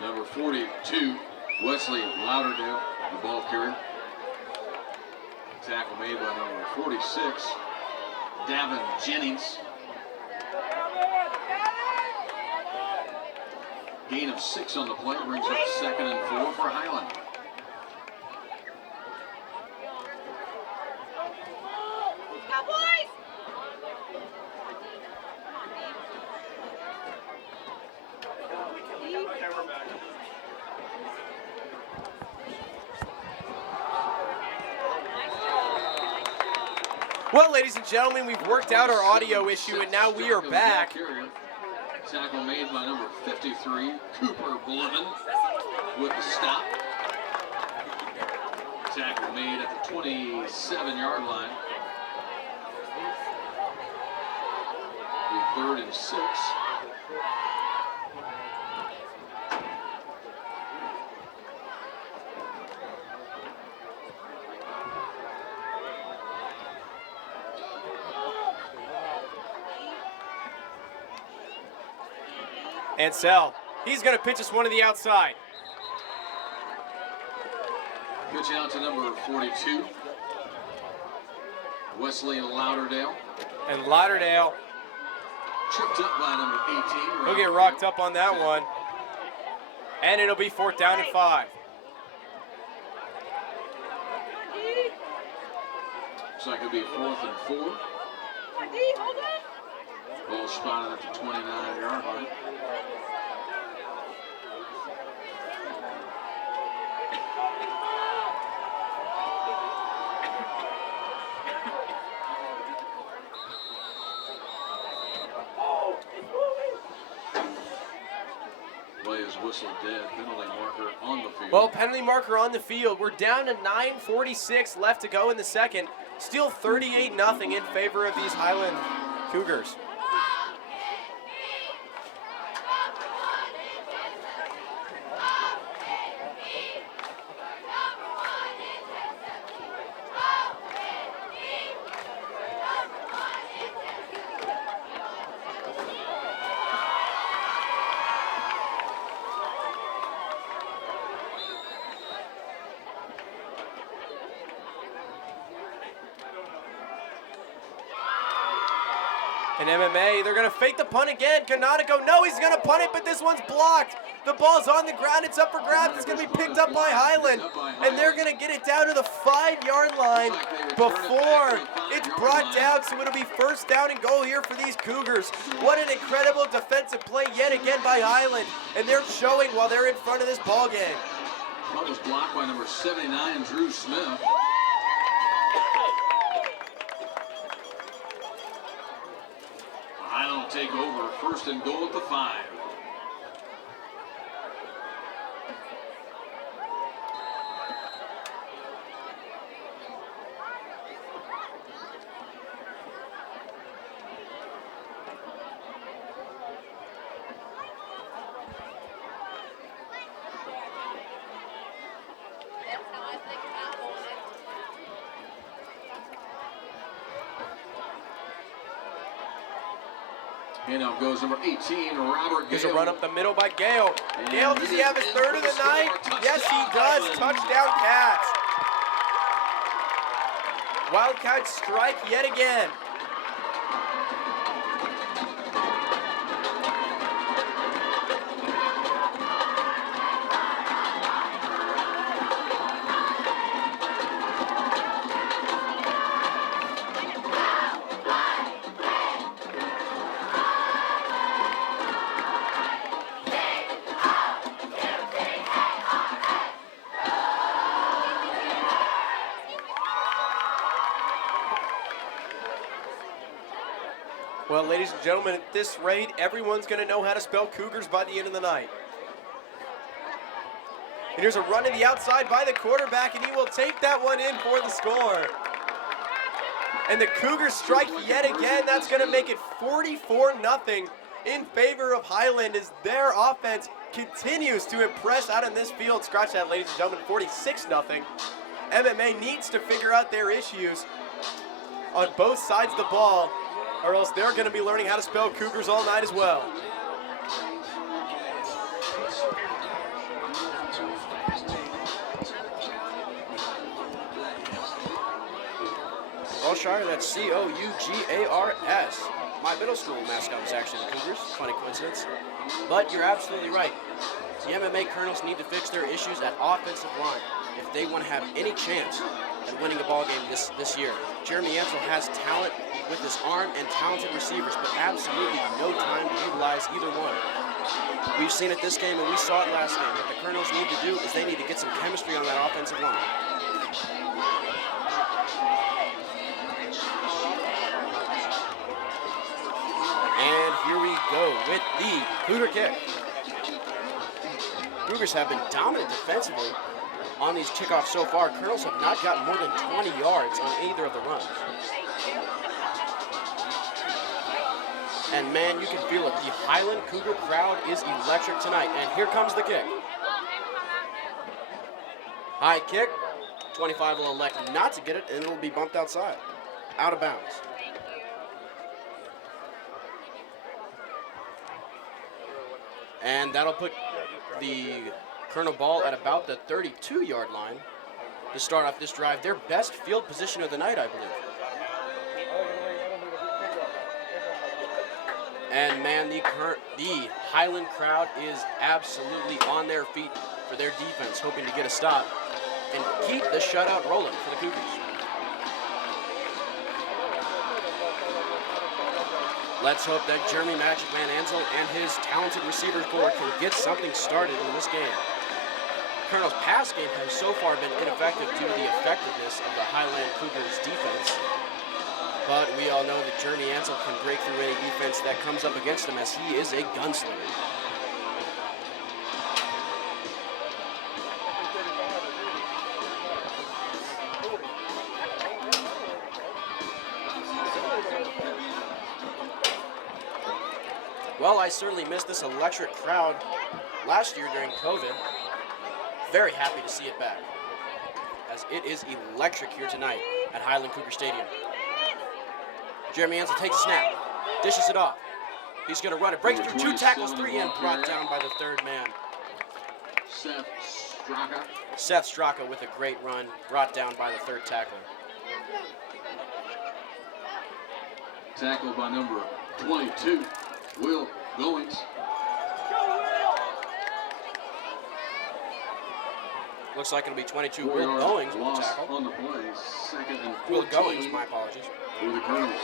Number 42, Wesley Lauderdale, the ball carrier. Tackle made by number 46, Davin Jennings. Gain of 6 on the play brings up 2nd and 4 for Highland. Well, ladies and gentlemen, we've worked out our audio issue, and now we are back. Tackle made by number 53, Cooper Blevin, with the stop. Tackle made at the 27-yard line. The 3rd and 6. Ansel, he's going to pitch us one to the outside. Pitch out to number 42, Wesley Lauderdale. And Lauderdale, Tripped up by number 18. he'll get rocked up on that one. And it'll be 4th down and 5. Looks like it'll be 4th and 4. Ball spotted at the 29-yard line. Play is whistled dead. Penalty marker on the field. Well, penalty marker on the field. We're down to 9:46 left to go in the second. Still 38-0 in favor of these Highland Cougars. And MMA, they're going to fake the punt again. Canonico, no, he's going to punt it, but this one's blocked. The ball's on the ground. It's up for grabs. It's going to be picked up by Highland. And they're going to get it down to the 5-yard line before it's brought down. So it'll be 1st down and goal here for these Cougars. What an incredible defensive play yet again by Highland. And they're showing while they're in front of this ball game. That was blocked by number 79, Drew Smith. Highland will take over 1st and goal at the 5. Handoff goes number 18, Robert Here's a Gale. run up the middle by Gale. And Gale, does he have his in third for of the the night? score. Yes, he Touchdown, does. Highland. Touchdown, Cats. Wildcats strike yet again. Well, ladies and gentlemen, at this rate, everyone's going to know how to spell Cougars by the end of the night. And here's a run in the outside by the quarterback, and he will take that one in for the score. And the Cougars strike yet again. That's going to make it 44-0 in favor of Highland as their offense continues to impress out in this field. Scratch that, ladies and gentlemen, 46-0. MMA needs to figure out their issues on both sides of the ball, or else they're going to be learning how to spell Cougars all night as well. Well, Shire, that's C-O-U-G-A-R-S. My middle school mascot was actually the Cougars. Funny coincidence. But you're absolutely right. The MMA Colonels need to fix their issues at offensive line if they want to have any chance at winning a ball game this year. Jeremy Ansel has talent with his arm and talented receivers, but absolutely no time to utilize either one. We've seen it this game, and we saw it last game. What the Colonels need to do is they need to get some chemistry on that offensive line. And here we go with the Cougar kick. Cougars have been dominant defensively on these kickoffs so far. Colonels have not gotten more than 20 yards on either of the runs. And man, you can feel it. The Highland Cougar crowd is electric tonight. And here comes the kick. High kick. 25 will elect not to get it, and it'll be bumped outside. Out of bounds. And that'll put the Colonel ball at about the 32-yard line to start off this drive. Their best field position of the night, I believe. And man, the Highland crowd is absolutely on their feet for their defense, hoping to get a stop and keep the shutout rolling for the Cougars. Let's hope that Jeremy Magic Man Ansel and his talented receiver corps can get something started in this game. Colonel's pass game has so far been ineffective due to the effectiveness of the Highland Cougars defense. But we all know that Jeremy Ansel can break through any defense that comes up against him, as he is a gunslinger. Well, I certainly missed this electric crowd last year during COVID. Very happy to see it back, as it is electric here tonight at Highland Cougar Stadium. Jeremy Ansel takes a snap, dishes it off. He's going to run it, breaks through 2 tackles, 3 in, brought down by the third man. Seth Straka with a great run, brought down by the third tackler. Tackled by number 22, Will Goings. Looks like it'll be 22, Will Goings with the tackle. On the play, 2nd and 14. Will Goings, my apologies. For the Colonels.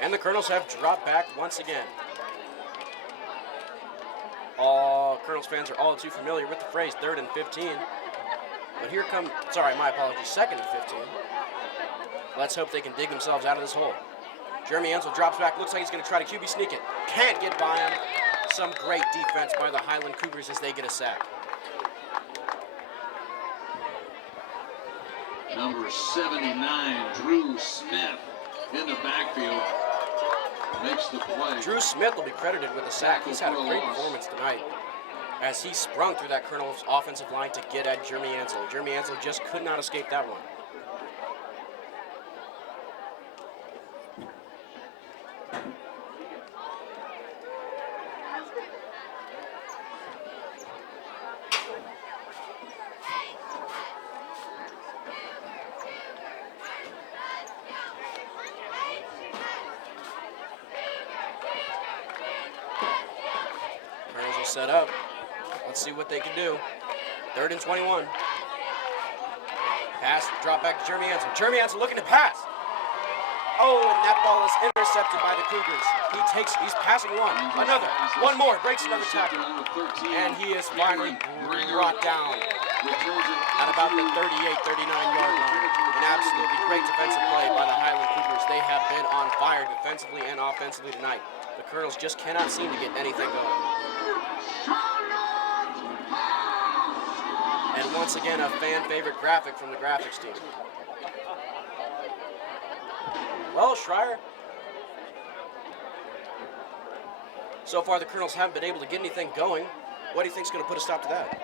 And the Colonels have dropped back once again. All Colonels fans are all too familiar with the phrase 3rd and 15. But here come, sorry, my apologies, 2nd and 15. Let's hope they can dig themselves out of this hole. Jeremy Ansel drops back, looks like he's going to try to QB sneak it. Can't get by him. Some great defense by the Highland Cougars as they get a sack. Number 79, Drew Smith in the backfield. Makes the play. Drew Smith will be credited with a sack. He's had a great performance tonight as he sprung through that Colonel's offensive line to get at Jeremy Ansel. Jeremy Ansel just could not escape that one. set up. Let's see what they can do. 3rd and 21. Pass, drop back to Jeremy Hansen. Jeremy Hansen looking to pass. Oh, and that ball is intercepted by the Cougars. He's passing one, another, one more, breaks another tackle. And he is finally brought down at about the 39-yard line. An absolutely great defensive play by the Highland Cougars. They have been on fire defensively and offensively tonight. The Colonels just cannot seem to get anything going. And once again, a fan favorite graphic from the graphics team. Well, Schreier, so far the Colonels haven't been able to get anything going. What do you think is going to put a stop to that?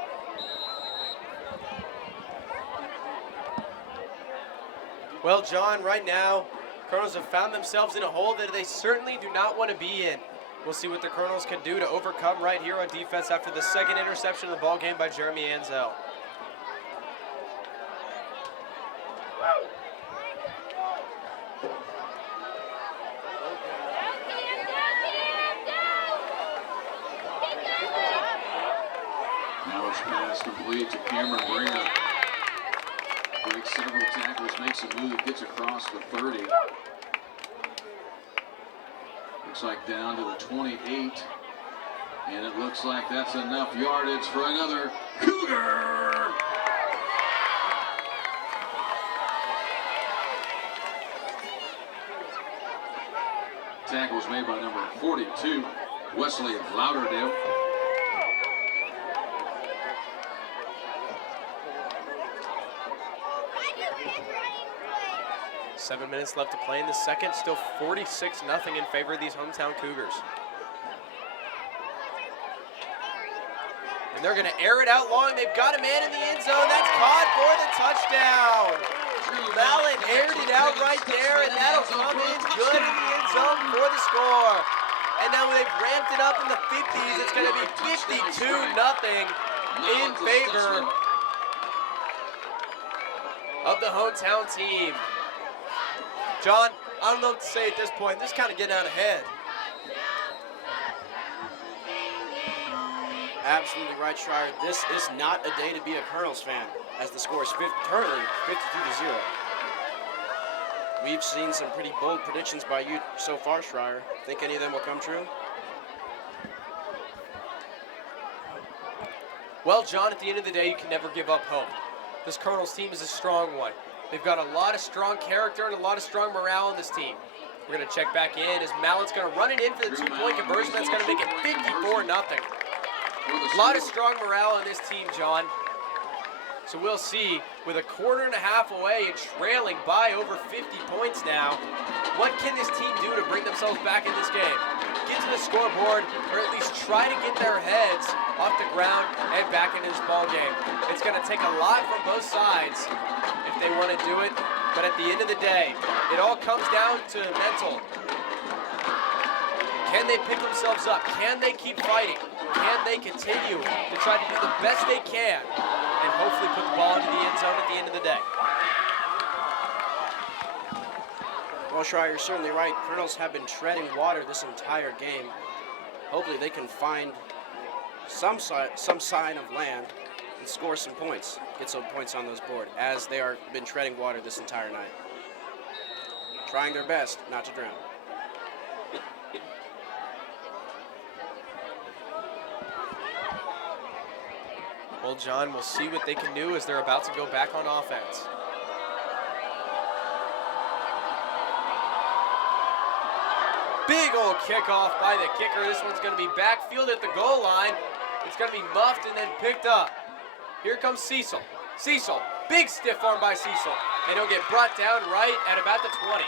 Well, John, right now, Colonels have found themselves in a hole that they certainly do not want to be in. We'll see what the Colonels can do to overcome right here on defense after the 2nd interception of the ball game by Jeremy Ansell. Now it's pass complete to Cameron Bringer. Breaks several tackles, makes a move, gets across the 30. Looks like down to the 28. And it looks like that's enough yardage for another Cougar! Tackle was made by number 42, Wesley Lauderdale. 7 minutes left to play in the second. Still 46-0 in favor of these hometown Cougars. And they're going to air it out long. They've got a man in the end zone. That's caught for the touchdown. Mallett aired it out right there, and that'll come in good in the end zone for the score. And now they've ramped it up in the 50s. It's going to be 52-0 in favor of the hometown team. John, I don't know what to say at this point. This is kind of getting out ahead. Absolutely right, Schreier. This is not a day to be a Colonels fan, as the score is currently 52-0. We've seen some pretty bold predictions by you so far, Schreier. Think any of them will come true? Well, John, at the end of the day, you can never give up hope. This Colonels team is a strong one. They've got a lot of strong character and a lot of strong morale in this team. We're going to check back in as Mallett's going to run it in for the two-point conversion. That's going to make it 54-0. A lot of strong morale in this team, John. So we'll see, with a quarter and a half away and trailing by over 50 points now, what can this team do to bring themselves back in this game? Get to the scoreboard, or at least try to get their heads off the ground and back into this ball game. It's going to take a lot from both sides if they want to do it, but at the end of the day, it all comes down to mental. Can they pick themselves up? Can they keep fighting? Can they continue to try to do the best they can and hopefully put the ball into the end zone at the end of the day? Well, Schreier, you're certainly right. Colonels have been treading water this entire game. Hopefully they can find some sign of land and score some points, get some points on those board, as they are been treading water this entire night. Trying their best not to drown. Well, John, we'll see what they can do as they're about to go back on offense. Big old kickoff by the kicker. This one's going to be backfield at the goal line. It's going to be muffed and then picked up. Here comes Cecil. Cecil, big stiff arm by Cecil. And he'll get brought down right at about the 20.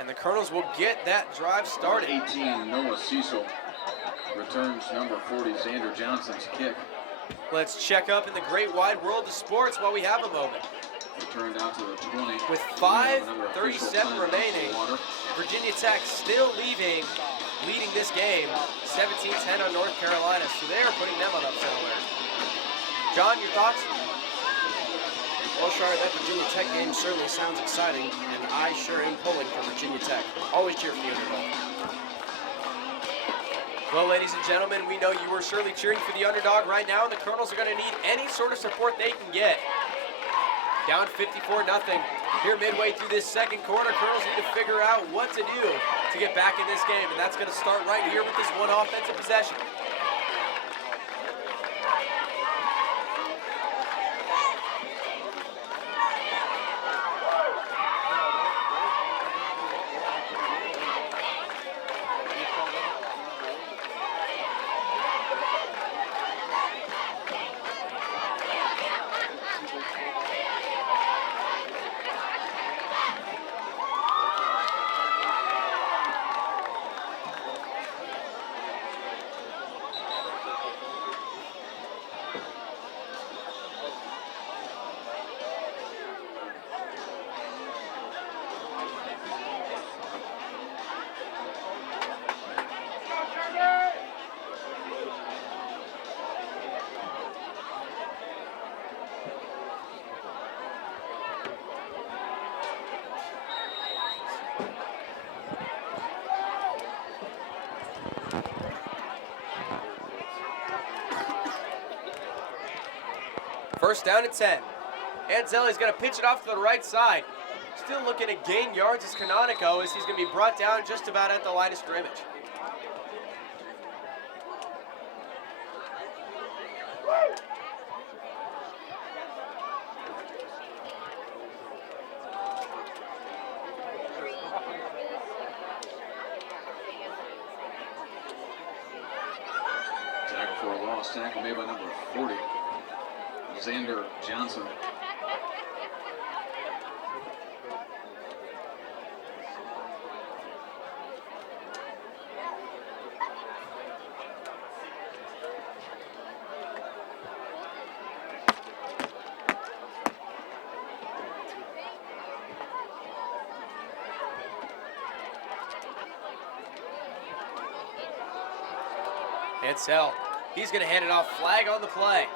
And the Colonels will get that drive started. 18, Noah Cecil returns number 40, Xander Johnson's kick. Let's check up in the great wide world of sports while we have a moment. Returned out to the 20. With 5:37 remaining, Virginia Tech still leading this game, 17-10 on North Carolina, so they are putting them on upset alert. John, your thoughts? Well, Schreier, that Virginia Tech game certainly sounds exciting, and I sure am pulling for Virginia Tech. Always cheer for the underdog. Well, ladies and gentlemen, we know you were surely cheering for the underdog right now, and the Colonels are going to need any sort of support they can get. Down 54-0 here midway through this second quarter. Colonels need to figure out what to do to get back in this game, and that's going to start right here with this one offensive possession. First down at 10. Anzelli's going to pitch it off to the right side. Still looking to gain yards as Canonico as he's going to be brought down just about at the line of scrimmage. Tackle for a loss. Tackle made by number 40. Xander Johnson. Ansell, he's going to hand it off. Flag on the play.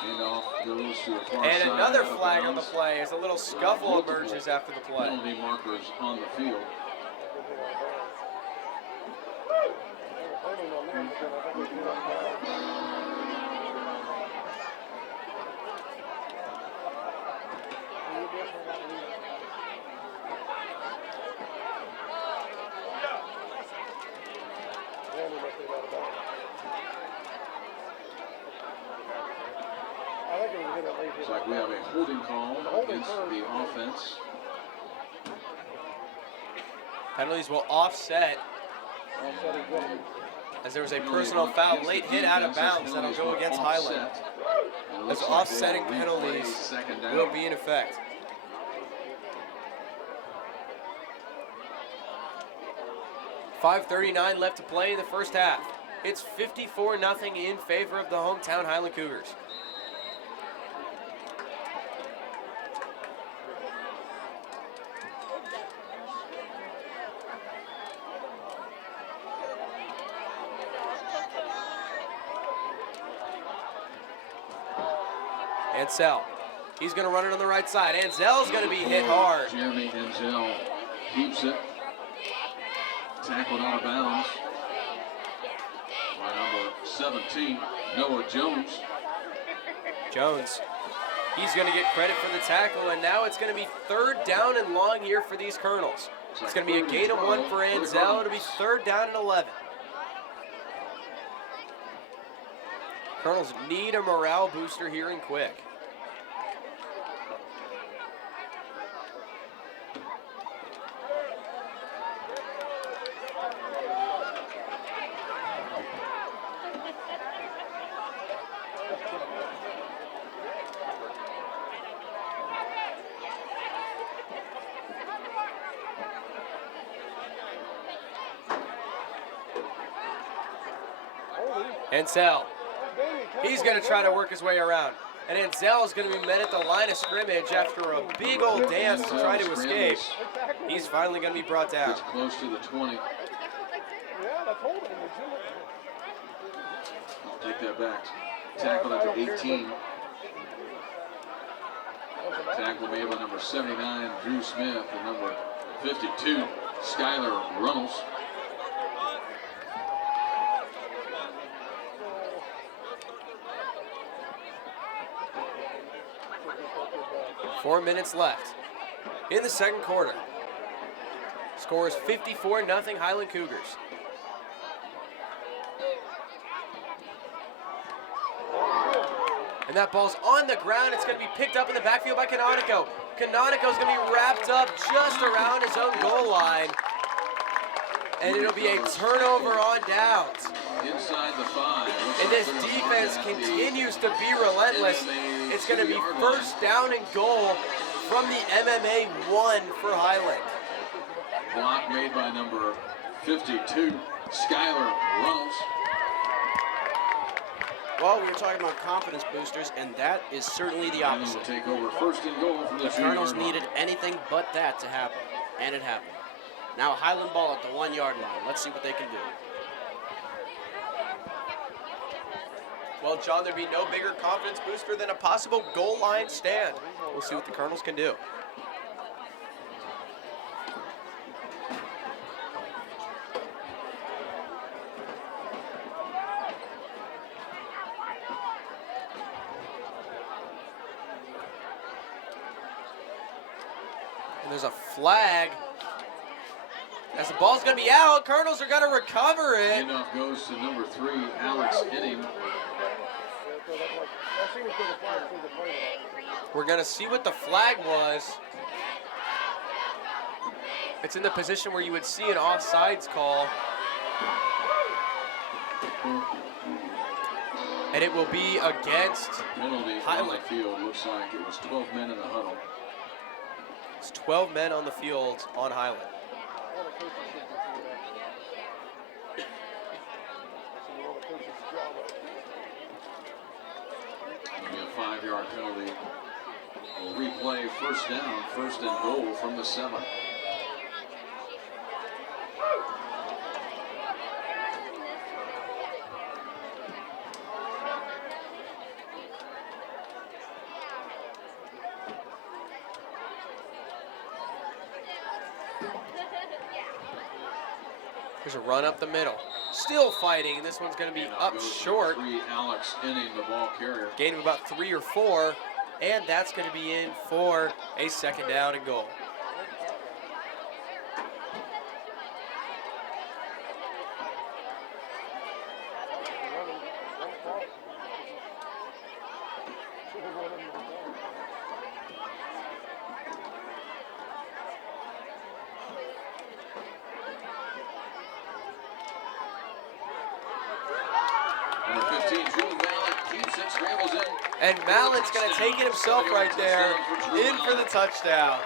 Handoff goes to the far And side another out of flag on the bounds. play as a little scuffle Multiple emerges after the play. Penalty markers on the field. Looks like we have a holding call against the offense. Penalties will offset as there was a personal foul, late hit out of bounds that'll go against Highland. As offsetting penalties will be in effect. .5:39 left to play in the first half. It's 54-0 in favor of the hometown Highland Cougars. Ansell, he's going to run it on the right side. Anzell's going to be hit hard. Jeremy Ansell keeps it. Tackled out of bounds by number 17, Noah Jones. Jones, he's going to get credit for the tackle, and now it's going to be third down and long here for these Colonels. It's going to be a gain of 1 for Ansell. It'll be third down and 11. Colonels need a morale booster here and quick. Ansell, he's going to try to work his way around. And Ansell is going to be met at the line of scrimmage after a big old dance to try to escape. He's finally going to be brought down. Gets close to the 20. I'll take that back. Tackled at the 18. Tackle made by number 79, Drew Smith, and number 52, Skylar Runnels. Four minutes left in the second quarter. Score is 54-0 Highland Cougars. And that ball's on the ground. It's going to be picked up in the backfield by Canonico. Canonico's going to be wrapped up just around his own goal line. And it'll be a turnover on downs. Inside the 5. And this defense continues to be relentless. It's going to be first down and goal from the MMA 1 for Highland. Block made by number 52, Skylar Runnels. Well, we were talking about confidence boosters, and that is certainly the Highland will opposite. take over first and goal from the The 2-yard Colonels line. needed anything but that to happen, and it happened. Now Highland ball at the 1-yard line. Let's see what they can do. Well, John, there'd be no bigger confidence booster than a possible goal line stand. We'll see what the Colonels can do. And there's a flag. As the ball's going to be out, Colonels are going to recover it. Handoff goes to number 3, Alex Inning. We're going to see what the flag was. It's in the position where you would see an offsides call. And it will be against Penalty on the Highland. field. Looks like it was 12 men in the huddle. It's 12 men on the field on Highland. It'll be a 5-yard penalty. We'll replay first down, first and goal from the 7. There's a run up the middle. Still fighting, and this one's going to be up Goes to short. 3, Alex Inning, the ball carrier. Gain of about 3 or 4, and that's going to be in for a second down and goal. Number 15, Julie Mallett, keeps it, scrambles in. And Mallett's going to take it himself right there, in for the touchdown.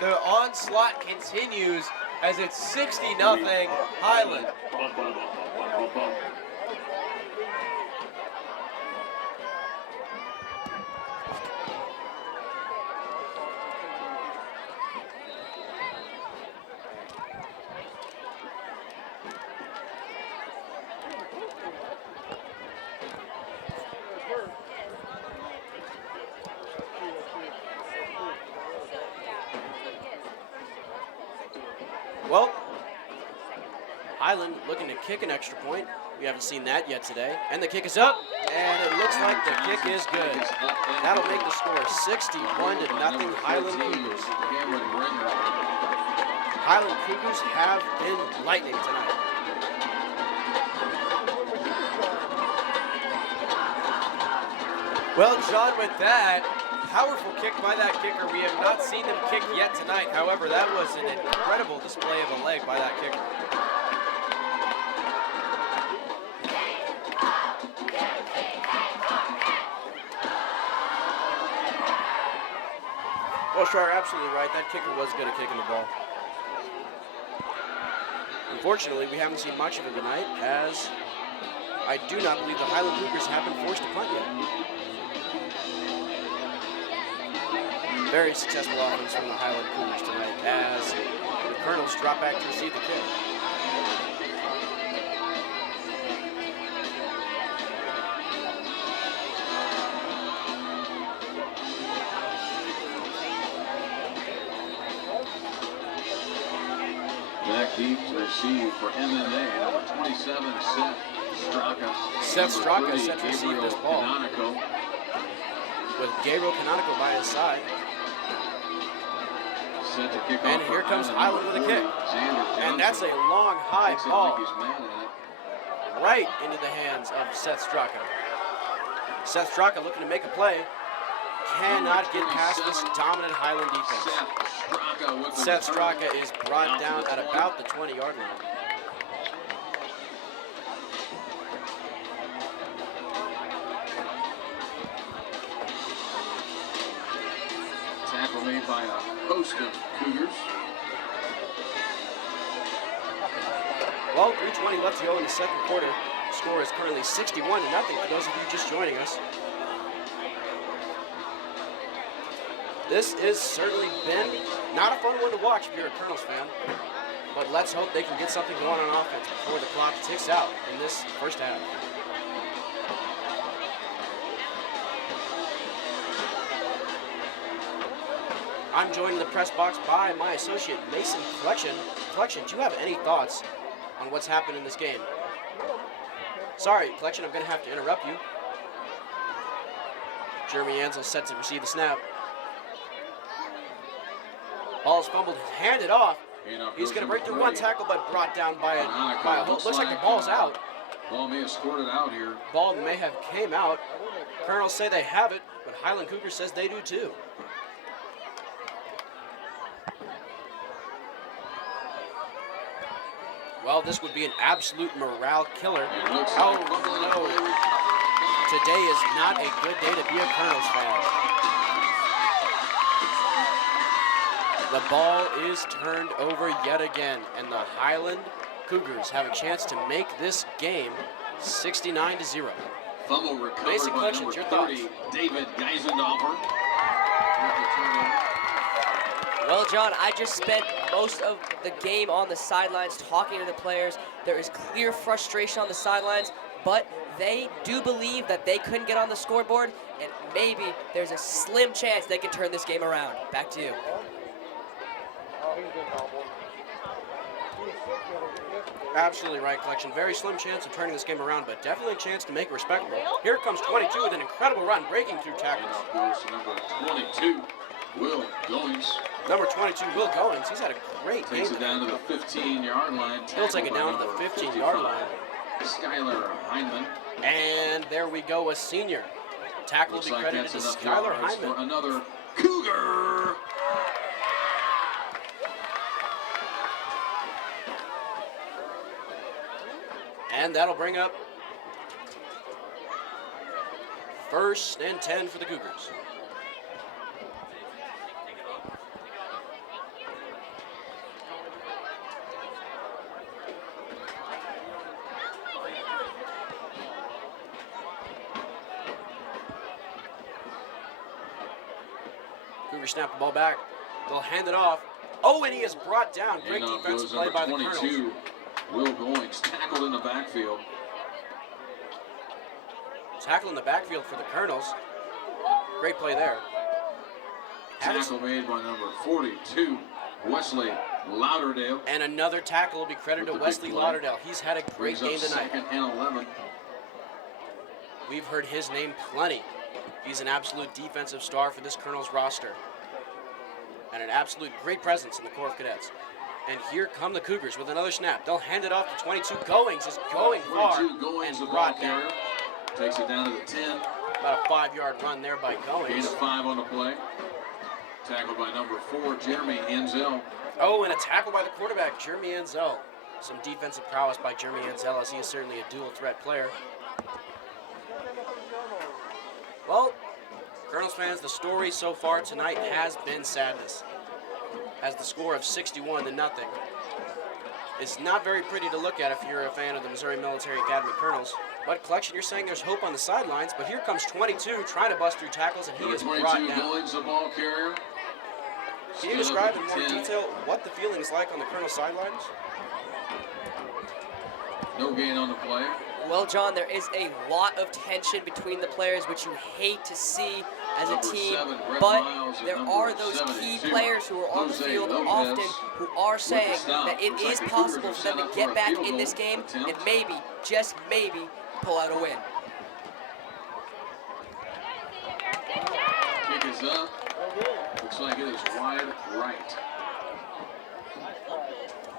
The onslaught continues as it's 60-0 Highland. Well, Highland looking to kick an extra point. We haven't seen that yet today. And the kick is up, and it looks like the kick is good. That'll make the score 61-0 Highland Cougars. Cameron Brenner. Highland Cougars have been lightning tonight. Well, John, with that, powerful kick by that kicker. We have not seen them kick yet tonight. However, that was an incredible display of a leg by that kicker. Well, Schreier, absolutely right. That kicker was good at kicking the ball. Unfortunately, we haven't seen much of it tonight, as I do not believe the Highland Cougars have been forced to punt yet. Very successful offense from the Highland Cougars tonight, as the Colonels drop back to receive the kick. deep to receive for MMA. Number 27, Seth Straka. Seth Straka Number 30, set to receive Gabriel this ball. Canonico. With Gabriel Canonico by his side. Set to kick And off here for comes Highland Highland with a kick. Xander Johnson. And that's a long, high Takes it ball like he's mad at it. right into the hands of Seth Straka. Seth Straka looking to make a play. Cannot get past this dominant Highland defense. Seth Straka with the Seth return. Straka is brought down at about the 20-yard line. Tackle made by a host of Cougars. Well, 3:20 left to go in the second quarter. Score is currently 61-0 for those of you just joining us. This has certainly been not a fun one to watch if you're a Colonels fan, but let's hope they can get something going on offense before the clock ticks out in this first half. I'm joined in the press box by my associate Mason Collection. Collection, do you have any thoughts on what's happened in this game? Sorry, Collection, I'm going to have to interrupt you. Jeremy Ansel set to receive the snap. Ball's fumbled, handed off. He's going to break through one tackle, but brought down by a hold. Looks like the ball's out. Ball may have scored it out here. Ball may have came out. Colonels say they have it, but Highland Cougars says they do too. Well, this would be an absolute morale killer. Oh no. Today is not a good day to be a Colonels fan. The ball is turned over yet again, and the Highland Cougars have a chance to make this game 69-0. Fumble recovered Basic by questions, number your 30, thoughts? David Geisendorfer. Well, John, I just spent most of the game on the sidelines talking to the players. There is clear frustration on the sidelines, but they do believe that they couldn't get on the scoreboard, and maybe there's a slim chance they can turn this game around. Back to you. Absolutely right, Collection. Very slim chance of turning this game around, but definitely a chance to make it respectable. Here comes 22 with an incredible run, breaking through tackles. Now goes to number 22, Will Goings. Number 22, Will Goings. He's had a great game. Takes it down to the 15-yard line. He'll take it down to the 15-yard line. Skylar Hyndman. And there we go, a senior. Tackle will Looks be like credited that's to enough Skylar yards for Hyndman. another Cougar. And that'll bring up 1st and 10 for the Cougars. Cougars snap the ball back. They'll hand it off. Oh, and he is brought down. Great And off defensive goes play number by the 22, Colonels. Will Goings, tackled in the backfield. Tackle in the backfield for the Colonels. Great play there. Tackle made by number 42, Wesley Lauderdale. And another tackle will be credited to With the Wesley big play. Lauderdale. He's had a great Brings up game tonight. 2nd and 11. We've heard his name plenty. He's an absolute defensive star for this Colonels roster. And an absolute great presence in the Corps of Cadets. And here come the Cougars with another snap. They'll hand it off to 22. Goings is going far 22 Goings, the and ball brought down. carrier. Takes it down to the 10. About a 5-yard run there by Gain Goings. of 5 on the play. Tackled by number 4, Jeremy Enzel. Oh, and a tackle by the quarterback, Jeremy Ansel. Some defensive prowess by Jeremy Ansel, as he is certainly a dual threat player. Well, Colonels fans, the story so far tonight has been sadness. As the score of 61-0 is not very pretty to look at if you're a fan of the Missouri Military Academy Colonels. But Collection, you're saying there's hope on the sidelines, but here comes 22 trying to bust through tackles, and he Number is 22 brought down. Goings, the ball carrier. Can you Still describe at in the more 10. detail what the feeling is like on the Colonels sidelines? No gain on the play. Well, John, there is a lot of tension between the players, which you hate to see as a Number team, 7, Brett but Miles, and there number are those key 72, players who are on the Jose field Lopez often who are with the saying stop. that it Looks like is the possible Cougars for them are to set get up back for a field in this goal game and attempt. maybe, just maybe, pull out a win. Kick is up. Looks like it is wide right.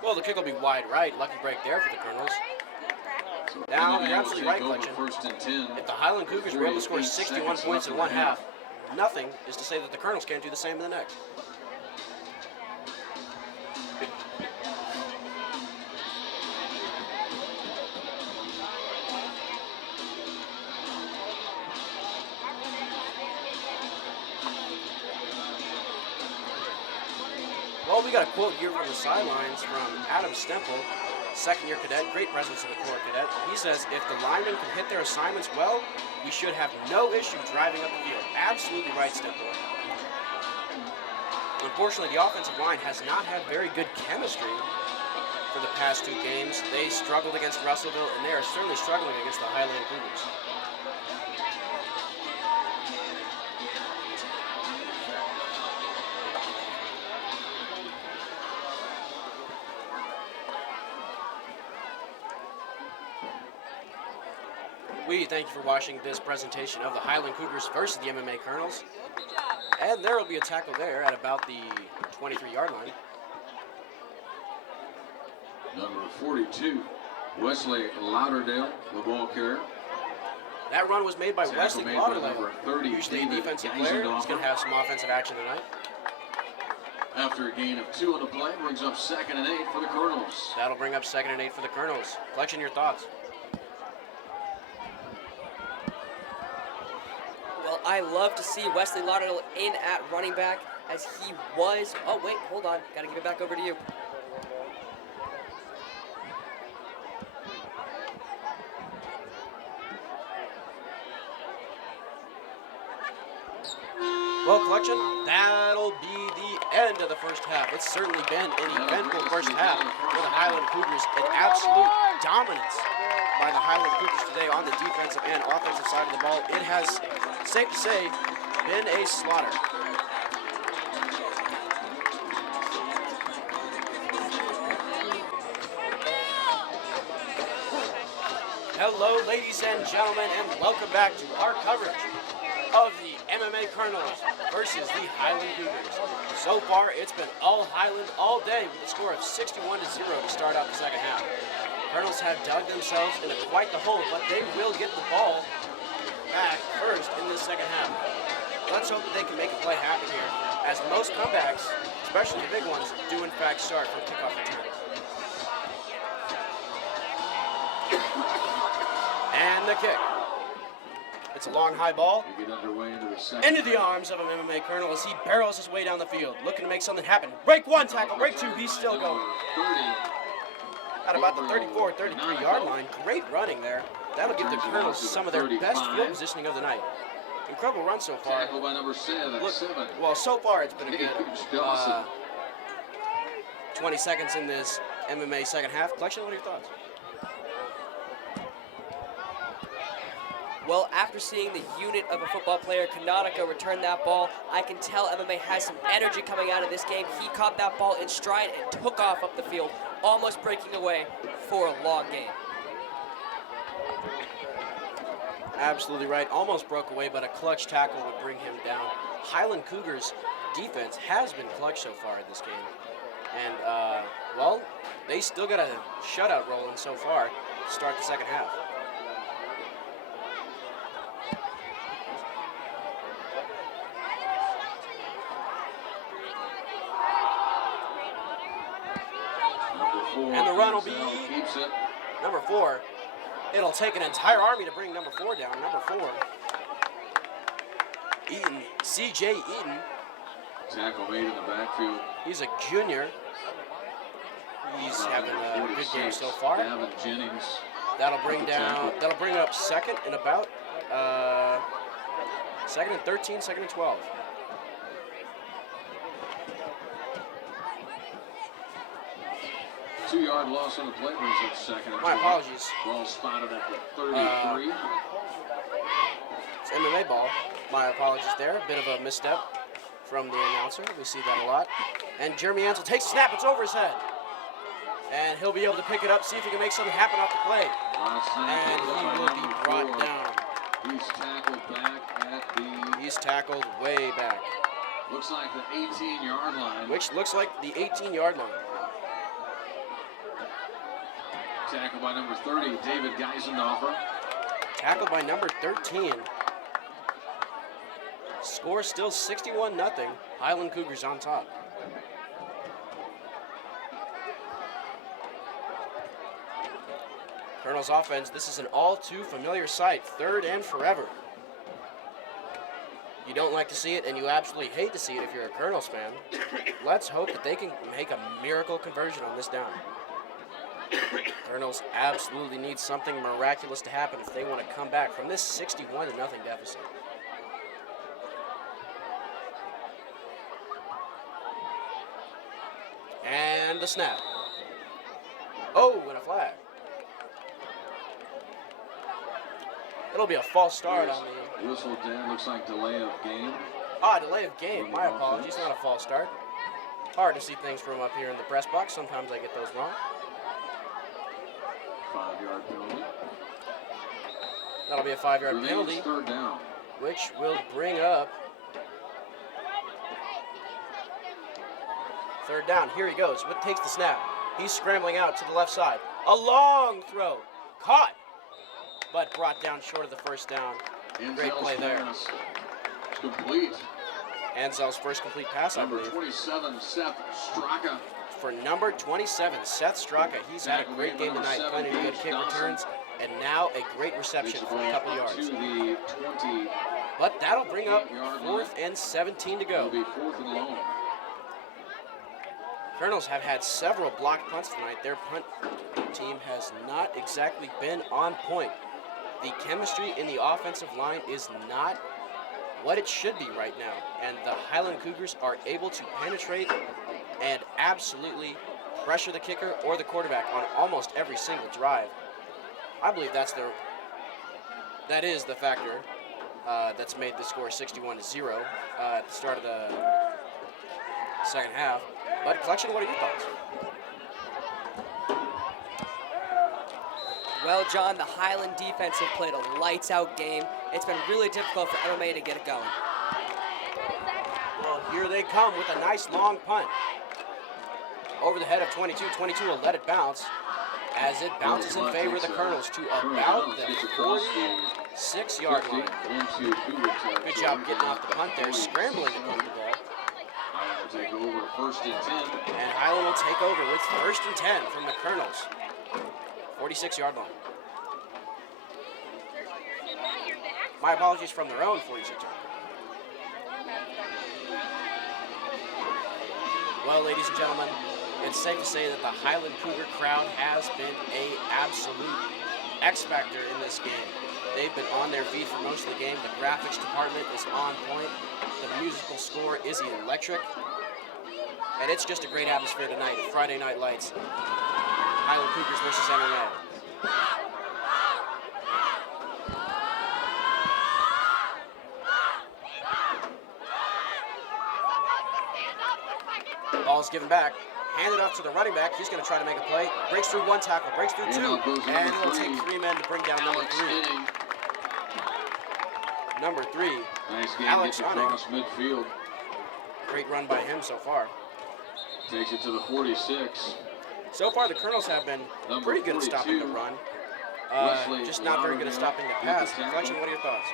Well, the kick will be wide right. Lucky break there for the Colonels. So Now, MMA you're will absolutely take right, over Clutchin. first and 10. If the Highland Cougars were able to score 48 61 seconds points in left one the half, nothing is to say that the Colonels can't do the same in the next. Well, we got a quote here from the sidelines from Adam Stemple, second-year cadet, great presence in the Corps cadet. He says, if the linemen can hit their assignments well, we should have no issue driving up the field. Absolutely right, Stemple. Unfortunately, the offensive line has not had very good chemistry for the past two games. They struggled against Russellville, and they are certainly struggling against the Highland Cougars. We thank you for watching this presentation of the Highland Cougars versus the MMA Colonels. And there will be a tackle there at about the 23-yard line. Number 42, Wesley Lauderdale, the ball carrier. That run was made by Tackle Wesley made by Lauderdale. number 30, Usually a David defensive player. He's Geisendorfer. going to have some offensive action tonight. After a gain of 2 on the play, brings up 2nd and 8 for the Colonels. That'll bring up 2nd and 8 for the Colonels. Collection, your thoughts? Well, I love to see Wesley Lauderdale in at running back as he was. Oh, wait, hold on. Got to give it back over to you. Well, Collection, that'll be the end of the first half. It's certainly been an eventful first half for the Highland Cougars. An absolute dominance by the Highland Cougars today on the defensive and offensive side of the ball. It has, safe to say, been a slaughter. Hello, ladies and gentlemen, and welcome back to our coverage of the MMA Colonels versus the Highland Cougars. So far, it's been all Highland all day with a score of 61-0 to start out the second half. Colonels have dug themselves into quite the hole, but they will get the ball back first in this second half. Let's hope that they can make a play happen here, as most comebacks, especially the big ones, do in fact start from kickoff return. And the kick. It's a long high ball We get underway into the second. into the arms of an MMA Colonel as he barrels his way down the field, looking to make something happen. Break one tackle, break two, he's still going. At about the 34, 33-yard line, great running there. That'll give the Colonels some of their best field positioning of the night. Incredible run so far. Tackle by number 7. Look, 7. well, so far it's been a good Dawson. 20 seconds in this MMA second half. Collection, what are your thoughts? Well, after seeing the unit of a football player, Kanataka, return that ball, I can tell MMA has some energy coming out of this game. He caught that ball in stride and took off up the field, almost breaking away for a long game. Absolutely right. Almost broke away, but a clutch tackle would bring him down. Highland Cougars defense has been clutch so far in this game. And, well, they still got a shutout rolling so far to start the second half. And the run will be Keeps it. number 4. It'll take an entire army to bring number 4 down. Number 4, Eaton, C.J. Eaton. Tackle made in the backfield. He's a junior. He's having a good game so far. Gavin Jennings. That'll bring up second and about second and 13, second and 12. Two-yard loss on the play brings up second and My 12. apologies. Ball spotted at the 33. It's MMA ball. My apologies there. A bit of a misstep from the announcer. We see that a lot. And Jeremy Ansel takes a snap. It's over his head. And he'll be able to pick it up, see if he can make something happen off the play. And he will be brought down. He's tackled back at the... He's tackled way back. Looks like the 18-yard line. Which looks like the 18-yard line. Tackled by number 30, David Geisendorfer. Tackled by number 13. Score still 61-0. Highland Cougars on top. Colonel's offense, this is an all too familiar sight. 3rd and forever. You don't like to see it, and you absolutely hate to see it if you're a Colonel's fan. Let's hope that they can make a miracle conversion on this down. Colonels absolutely need something miraculous to happen if they want to come back from this 61-0 deficit. And the snap. Oh, and a flag. It'll be a false start on the... Whistle down, looks like delay of game. Delay of game. My apologies, not a false start. Hard to see things from up here in the press box. Sometimes I get those wrong. 5-yard penalty. That'll be a 5-yard penalty, 3rd down. which will bring up 3rd down. Here he goes. What takes the snap? He's scrambling out to the left side. A long throw. Caught, but brought down short of the 1st down. Great play there. Complete. Ansel's first complete pass, I Number believe. 27, Seth Straka. For number 27, Seth Straka. He's had a great game tonight, plenty of good kick returns, and now a great reception for a couple yards. To the 20. But that'll bring up 4th and 17 to It'll go. be 4th and long. Colonels have had several blocked punts tonight. Their punt team has not exactly been on point. The chemistry in the offensive line is not what it should be right now, and the Highland Cougars are able to penetrate and absolutely pressure the kicker or the quarterback on almost every single drive. I believe that is the factor that's made the score 61-0 at the start of the second half. But Collection, what are your thoughts? Well, John, the Highland defense have played a lights-out game. It's been really difficult for MMA to get it going. Well, here they come with a nice long punt. Over the head of 22. 22 will let it bounce as it bounces in favor of the Colonels to about the 46-yard line. Good job getting off the punt there, scrambling to punt the ball. Highland will take over 1st and 10. And Highland will take over with 1st and 10 from the Colonels. 46-yard line. My apologies, from their own 46-yard line. Well, ladies and gentlemen, it's safe to say that the Highland Cougar crowd has been an absolute X-factor in this game. They've been on their feet for most of the game. The graphics department is on point. The musical score is electric. And it's just a great atmosphere tonight. Friday Night Lights. Highland Cougars versus MMA. Ball's given back. Handed off to the running back. He's going to try to make a play. Breaks through 1 tackle. Breaks through 2. And it'll take 3 men to bring down number 3. Number 3. Nice game, Alex gets across midfield. Great run by him so far. Takes it to the 46. So far, the Colonels have been Number pretty good at stopping the 42. run. Wesley Just not very good at stopping the Lauderdale pass. with the tackle. Collection, what are your thoughts?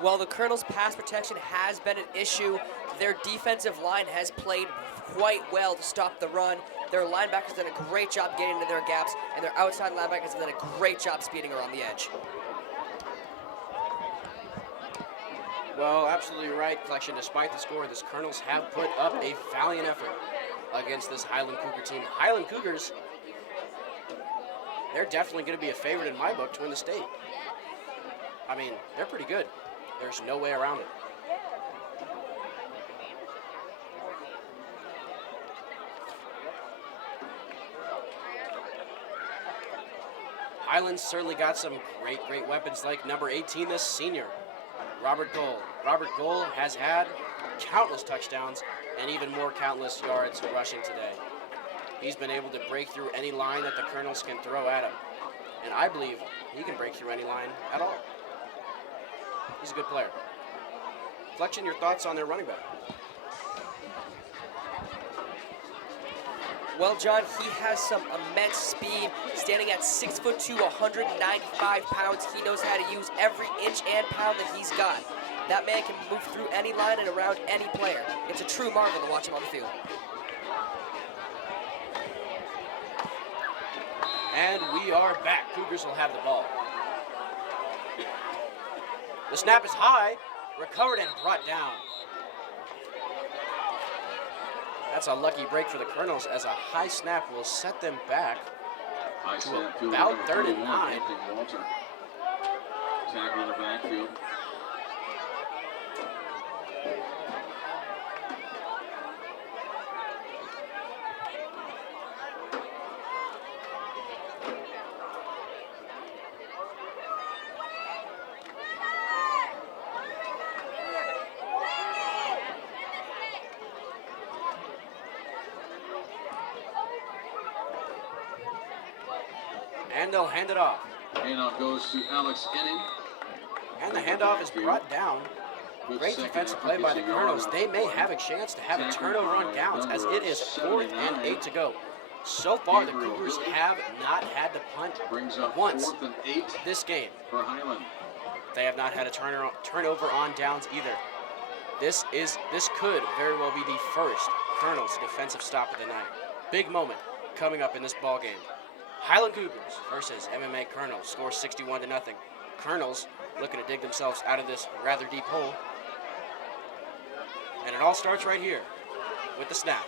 While the Colonels' pass protection has been an issue, their defensive line has played quite well to stop the run. Their linebackers done a great job getting into their gaps, and their outside linebackers have done a great job speeding around the edge. Well, absolutely right, Collection. Despite the score, the Colonels have put up a valiant effort against this Highland Cougar team. Highland Cougars, they're definitely going to be a favorite in my book to win the state. I mean, they're pretty good. There's no way around it. Highland's certainly got some great weapons like number 18, the senior, Robert Gold. Robert Gold has had countless touchdowns and even more countless yards rushing today. He's been able to break through any line that the Colonels can throw at him. And I believe he can break through any line at all. He's a good player. Fletchen, your thoughts on their running back? Well, John, he has some immense speed. Standing at 6'2", 195 pounds, he knows how to use every inch and pound that he's got. That man can move through any line and around any player. It's a true marvel to watch him on the field. And we are back. Cougars will have the ball. The snap is high, recovered and brought down. That's a lucky break for the Colonels as a high snap will set them back to about 3rd and 9. Tackle in the backfield. And they'll hand it off. Handoff goes to Alex Enning. And the handoff is brought down. Great defensive play by the Colonels. They may have a chance to have a turnover on downs as it is 4th and 8 to go. So far, the Cougars have not had to punt once this game. For Highland. They have not had a turnover on downs either. This could very well be the first Colonels defensive stop of the night. Big moment coming up in this ball game. Highland Cougars versus MMA Colonels. Score 61-0. Colonels looking to dig themselves out of this rather deep hole. And it all starts right here with the snap.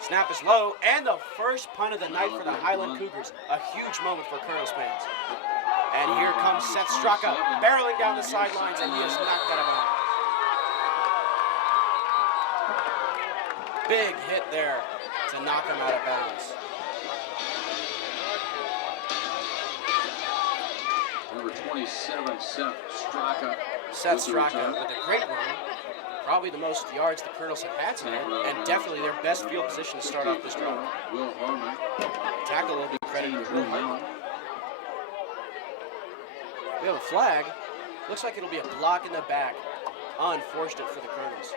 Snap is low, and the first punt of the night for the Highland Cougars. A huge moment for Colonels fans. And here comes Seth Straka, barreling down the sidelines, and he has knocked that about. Big hit there to knock him out of bounds. Number 27, Seth Straka. Seth Straka with a great run. Probably the most yards the Colonels have had tonight, and definitely their best field position to start off this drive. Will Harmon. Tackle will be credited to Will Harmon. We have a flag. Looks like it'll be a block in the back. Unfortunate for the Colonels.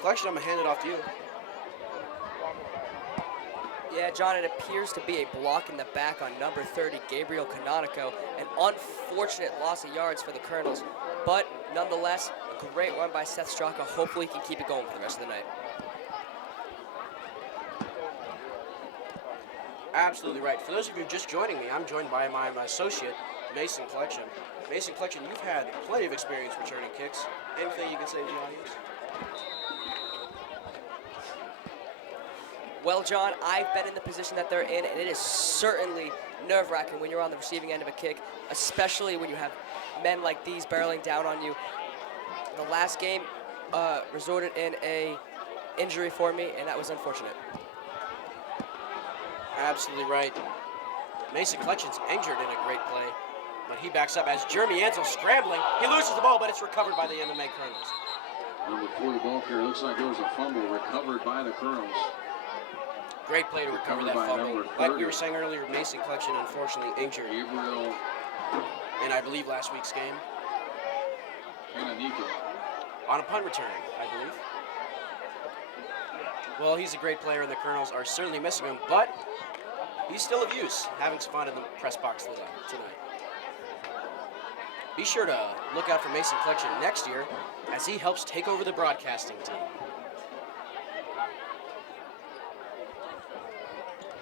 Collection, I'm going to hand it off to you. Yeah, John, it appears to be a block in the back on number 30, Gabriel Canonico. An unfortunate loss of yards for the Colonels, but nonetheless, a great run by Seth Straka. Hopefully he can keep it going for the rest of the night. Absolutely right. For those of you just joining me, I'm joined by my associate, Mason Collection. Mason Collection, you've had plenty of experience returning kicks. Anything you can say to the audience? Well, John, I've been in the position that they're in, and it is certainly nerve-wracking when you're on the receiving end of a kick, especially when you have men like these barreling down on you. The last game resulted in a injury for me, and that was unfortunate. Absolutely right. Mason Collection's injured in a great play, but he backs up as Jeremy Ansel scrambling. He loses the ball, but it's recovered by the MMA Colonels. Number 40 ball carrier. Looks like there was a fumble recovered by the Colonels. Great play to recover that fumble. Like we were saying earlier, Mason Collection unfortunately injured Gabriel in, I believe, last week's game. Canonico. On a punt return, I believe. Well, he's a great player, and the Colonels are certainly missing him, but he's still of use, having some fun in the press box tonight. Be sure to look out for Mason Collection next year as he helps take over the broadcasting team.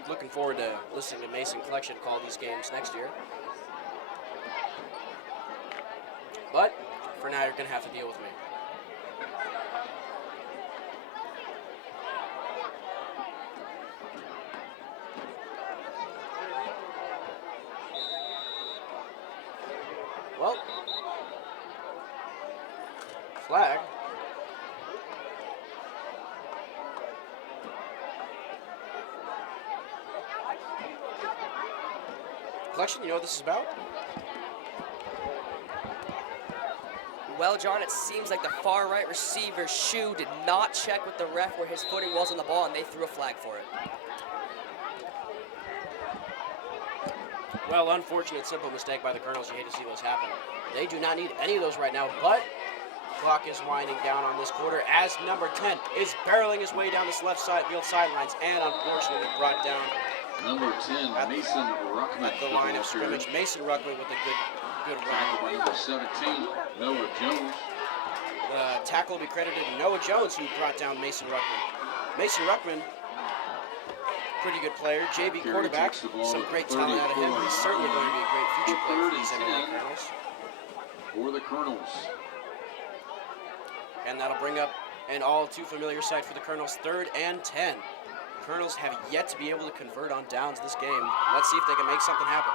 Looking forward to listening to Mason Collection call these games next year. But for now, you're going to have to deal with me. Well, flag. Collection, you know what this is about? Well, John, it seems like the far right receiver's shoe did not check with the ref where his footing was on the ball, and they threw a flag for it. Well, unfortunate, simple mistake by the Colonels. You hate to see those happen. They do not need any of those right now, but clock is winding down on this quarter as number 10 is barreling his way down this left side field sidelines, and unfortunately brought down Number 10, Mason Ruckman. at the line of scrimmage. Mason Ruckman with a good Tackled by run. number 17, Noah Jones. Tackle will be credited to Noah Jones, who brought down Mason Ruckman. Mason Ruckman, pretty good player, JV Gary quarterback, takes the ball some great talent out of him. He's certainly going to be a great future player for these Third and MMA 10. Colonels. For the Colonels. And that'll bring up an all too familiar sight for the Colonels, 3rd and 10. Colonels have yet to be able to convert on downs this game. Let's see if they can make something happen.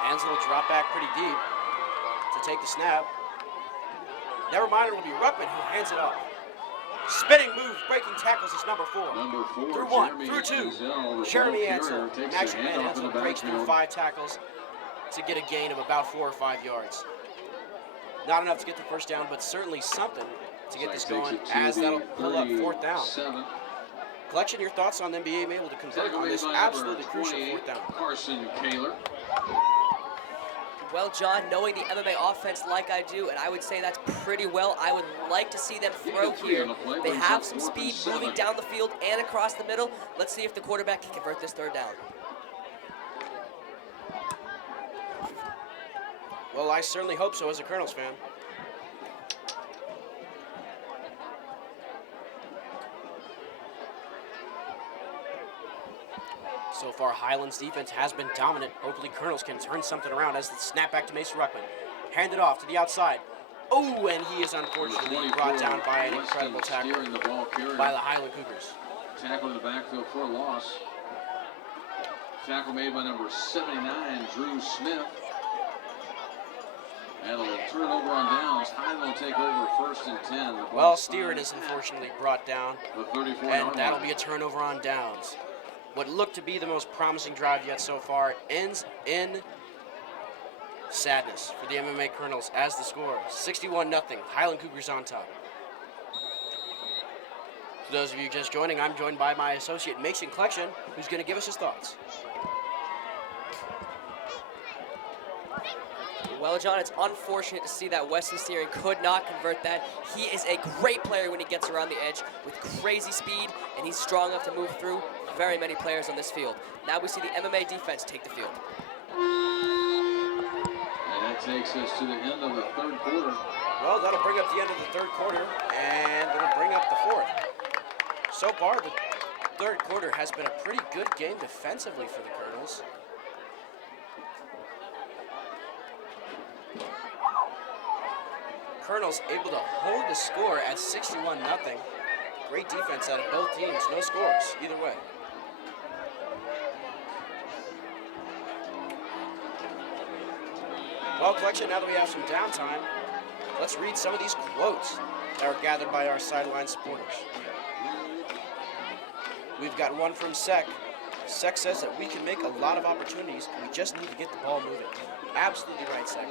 Hansel will drop back pretty deep to take the snap. Never mind, it will be Ruckman who hands it off. Spinning move, breaking tackles is number 4. Number 4, Through 1, Jeremy through 2. Ansel, the Jeremy ball Ansel, carrier, takes Max the Man handoff in Ansel the breaks through backfield. 5 tackles to get a gain of about 4 or 5 yards. Not enough to get the first down, but certainly something to get this Takes going, it to as the that'll pull up 4th down. 37. Collection, your thoughts on them being able to convert Tackle on made this by number absolutely crucial 28, 4th down? Carson Kaler. Well, John, knowing the MMA offense like I do, and I would say that's pretty well, I would like to see them throw here. They have some speed moving down the field and across the middle. Let's see if the quarterback can convert this 3rd down. Well, I certainly hope so as a Colonels fan. So far, Highland's defense has been dominant. Hopefully, Colonels can turn something around as the snap back to Mason Ruckman. Handed off to the outside. Oh, and he is unfortunately brought down by an incredible tackle Steering the ball carrier. by the Highland Cougars. Tackle in the backfield for a loss. Tackle made by number 79, Drew Smith. And a turnover on downs. Highland will take over 1st and 10. The Well, ball Steeren is unfortunately brought down, the 34 and that'll be a turnover on downs. What looked to be the most promising drive yet so far ends in sadness for the MMA Colonels as the score, 61-0, Highland Cougars on top. For those of you just joining, I'm joined by my associate Mason Collection, who's going to give us his thoughts. Well, John, it's unfortunate to see that Weston Steering could not convert that. He is a great player when he gets around the edge with crazy speed, and he's strong enough to move through very many players on this field. Now we see the MMA defense take the field. And that takes us to the end of the 3rd quarter. Well, that'll bring up the end of the 3rd quarter, and it'll bring up the 4th. So far, the 3rd quarter has been a pretty good game defensively for the Colonels. Colonels able to hold the score at 61-0. Great defense out of both teams. No scores either way. Well, Collection, now that we have some downtime, let's read some of these quotes that are gathered by our sideline supporters. We've got one from Sec. Sec says that we can make a lot of opportunities. We just need to get the ball moving. Absolutely right, Sec.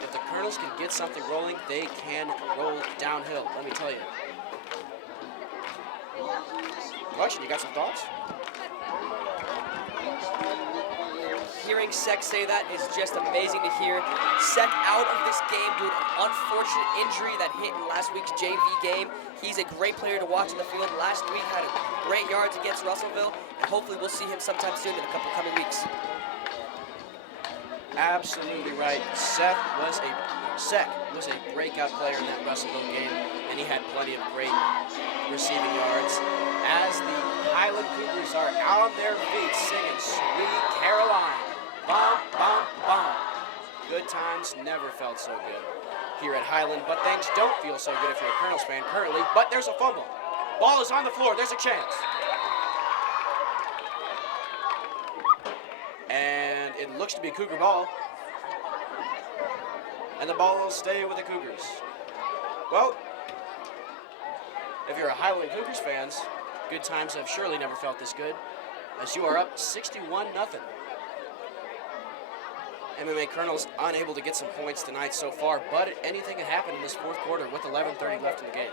If the Colonels can get something rolling, they can roll downhill, let me tell you. Collection, you got some thoughts? Hearing Sec say that is just amazing to hear. Sec out of this game due to an unfortunate injury that hit in last week's JV game. He's a great player to watch in the field. Last week had a great yards against Russellville, and hopefully we'll see him sometime soon in a couple coming weeks. Absolutely right. Sec was a breakout player in that Russellville game, and he had plenty of great receiving yards. As the Highland Cougars are on their feet singing Sweet Caroline. Bum, bum, bum. Good times never felt so good here at Highland, but things don't feel so good if you're a Colonels fan currently. But there's a fumble. Ball is on the floor. There's a chance. And it looks to be Cougar ball. And the ball will stay with the Cougars. Well, if you're a Highland Cougars fans, Good times have surely never felt this good, as you are up 61-0. MMA Colonel's unable to get some points tonight so far, but anything can happen in this fourth quarter with 11:30 left in the game.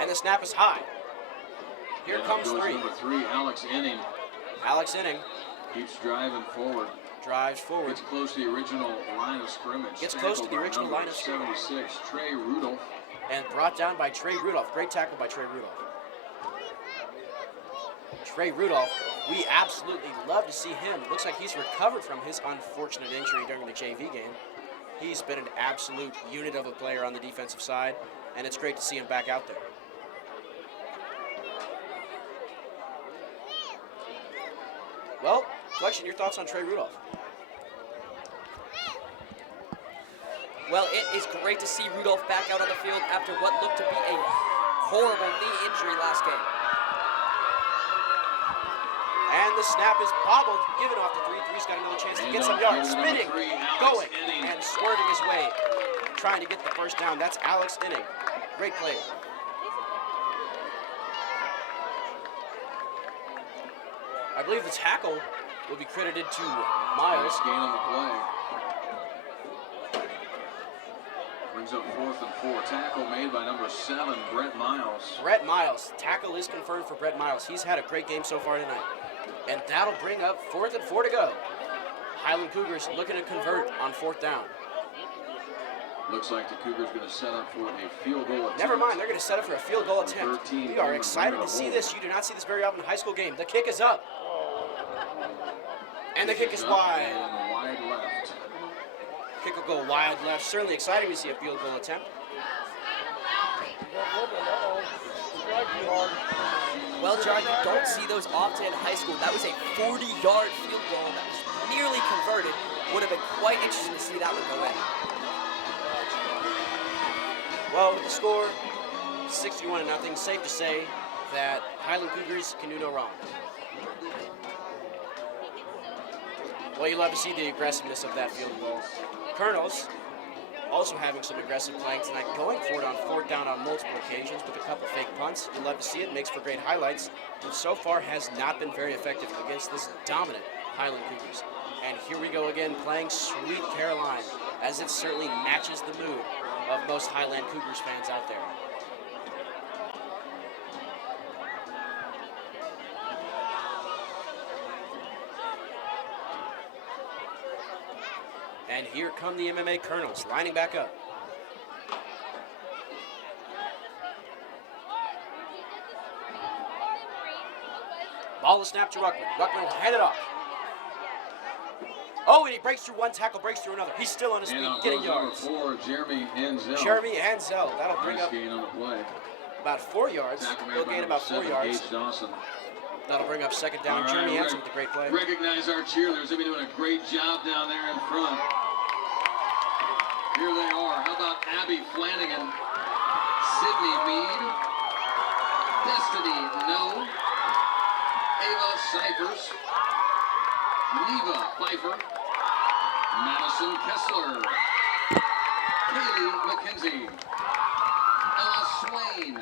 And the snap is high. Here comes three. Number 3, Alex Inning. Alex Inning Keeps driving forward. drives forward. Gets close to the original line of scrimmage. Gets close to the Tackled by original number line of scrimmage. 76, Trey Rudolph. And brought down by Trey Rudolph. Great tackle by Trey Rudolph. Trey Rudolph, we absolutely love to see him. Looks like he's recovered from his unfortunate injury during the JV game. He's been an absolute unit of a player on the defensive side, and it's great to see him back out there. Well, Flexion, your thoughts on Trey Rudolph? Well, it is great to see Rudolph back out on the field after what looked to be a horrible knee injury last game. And the snap is bobbled, given off the 3-3's got another chance to get some yards. Spinning, going, and swerving his way, trying to get the first down. That's Alex Inning. Great play. I believe the tackle will be credited to Miles. Nice gain on the play. Brings up 4th and 4. Tackle made by number 7, Brett Miles. Brett Miles. Tackle is confirmed for Brett Miles. He's had a great game so far tonight. And that'll bring up 4th and 4 to go. Highland Cougars looking to convert on 4th down. Looks like the Cougars going to set up for a field goal attempt. Never mind, they're going to set up for a field goal attempt. We are excited to see this. You do not see this very often in a high school game. The kick is up. And the kick is wide. And wide left. Kick will go wide left. Certainly exciting to see a field goal attempt. Well, John, you don't see those often in high school. That was a 40-yard field goal that was nearly converted. Would have been quite interesting to see that one go in. Well, with the score 61-0, safe to say that Highland Cougars can do no wrong. Well, you love to see the aggressiveness of that field goal. Colonels also having some aggressive playing tonight, going for it on 4th down on multiple occasions with a couple fake punts. You love to see it, makes for great highlights, but so far has not been very effective against this dominant Highland Cougars. And here we go again, playing Sweet Caroline, as it certainly matches the mood of most Highland Cougars fans out there. And here come the MMA Colonels, lining back up. Ball is snapped to Ruckman. Ruckman will hand it off. Oh, and he breaks through one tackle, breaks through another. He's still on his feet, getting yards. Number 4, Jeremy Enzel. Jeremy Enzel. That'll bring Nice up gain on the play. about 4 yards. He'll gain about 4 yards. Gage Dawson. That'll bring up 2nd down. All right, Jeremy Enzel with a great play. Recognize our cheerleaders. They've been doing a great job down there in front. Here they are. How about Abby Flanagan, Sydney Mead, Destiny No, Ava Cyphers, Neva Pfeiffer, Madison Kessler, Kaylee McKenzie, Ella Swain.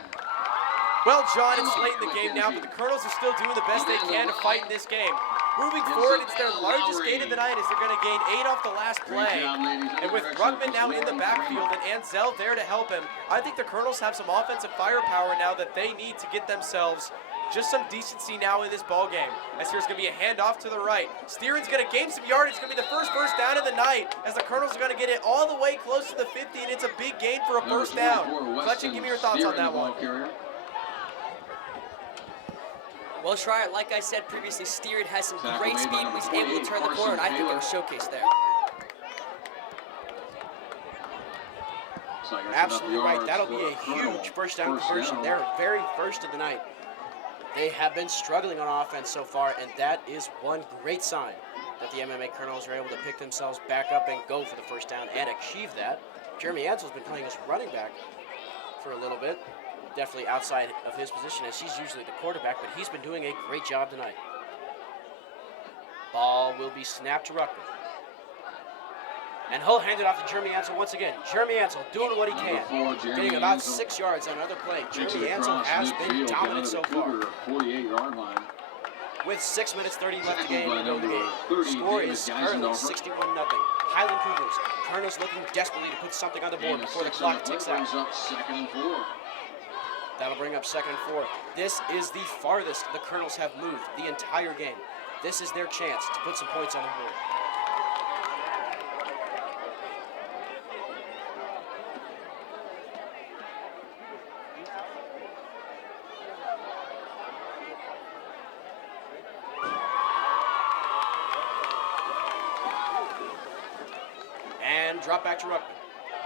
Well, John, it's late in the game now, but the Colonels are still doing the best they can to fight in this game. Moving forward, it's their largest gain of the night as they're going to gain 8 off the last play. And with Ruckman now in the backfield and Ansel there to help him, I think the Colonels have some offensive firepower now that they need to get themselves just some decency now in this ball game. As here's going to be a handoff to the right. Steeren's going to gain some yardage. It's going to be the first down of the night as the Colonels are going to get it all the way close to the 50, and it's a big gain for a first down. Fletcher, give me your thoughts on that one. Well, Schreier, like I said previously, Steeren has some great speed and he's able to turn the corner, and I think it was showcased there. Absolutely right. That'll be a huge first down conversion. They're very first of the night. They have been struggling on offense so far, and that is one great sign that the MMA Colonels are able to pick themselves back up and go for the first down and achieve that. Jeremy Ansel's been playing as running back for a little bit. Definitely outside of his position as he's usually the quarterback, but he's been doing a great job tonight. Ball will be snapped to Ruckman. And he'll hand it off to Jeremy Ansel once again. Jeremy Ansel doing what he Number can. 4, Jeremy Getting about Ansel. 6 yards on another play. Takes Jeremy it Ansel across has been midfield, down dominant to so the far. Cougar 48-yard line. With 6 minutes 30 left to Tackled game by in the number game. 30, Score David is currently Geisendorfer. 61-0. Highland Cougars. Colonels looking desperately to put something on the board Gain of before the 6 on clock the ticks play, out. brings up 2nd and 4. That'll bring up 2nd and 4. This is the farthest the Colonels have moved the entire game. This is their chance to put some points on the board. And drop back to Ruckman.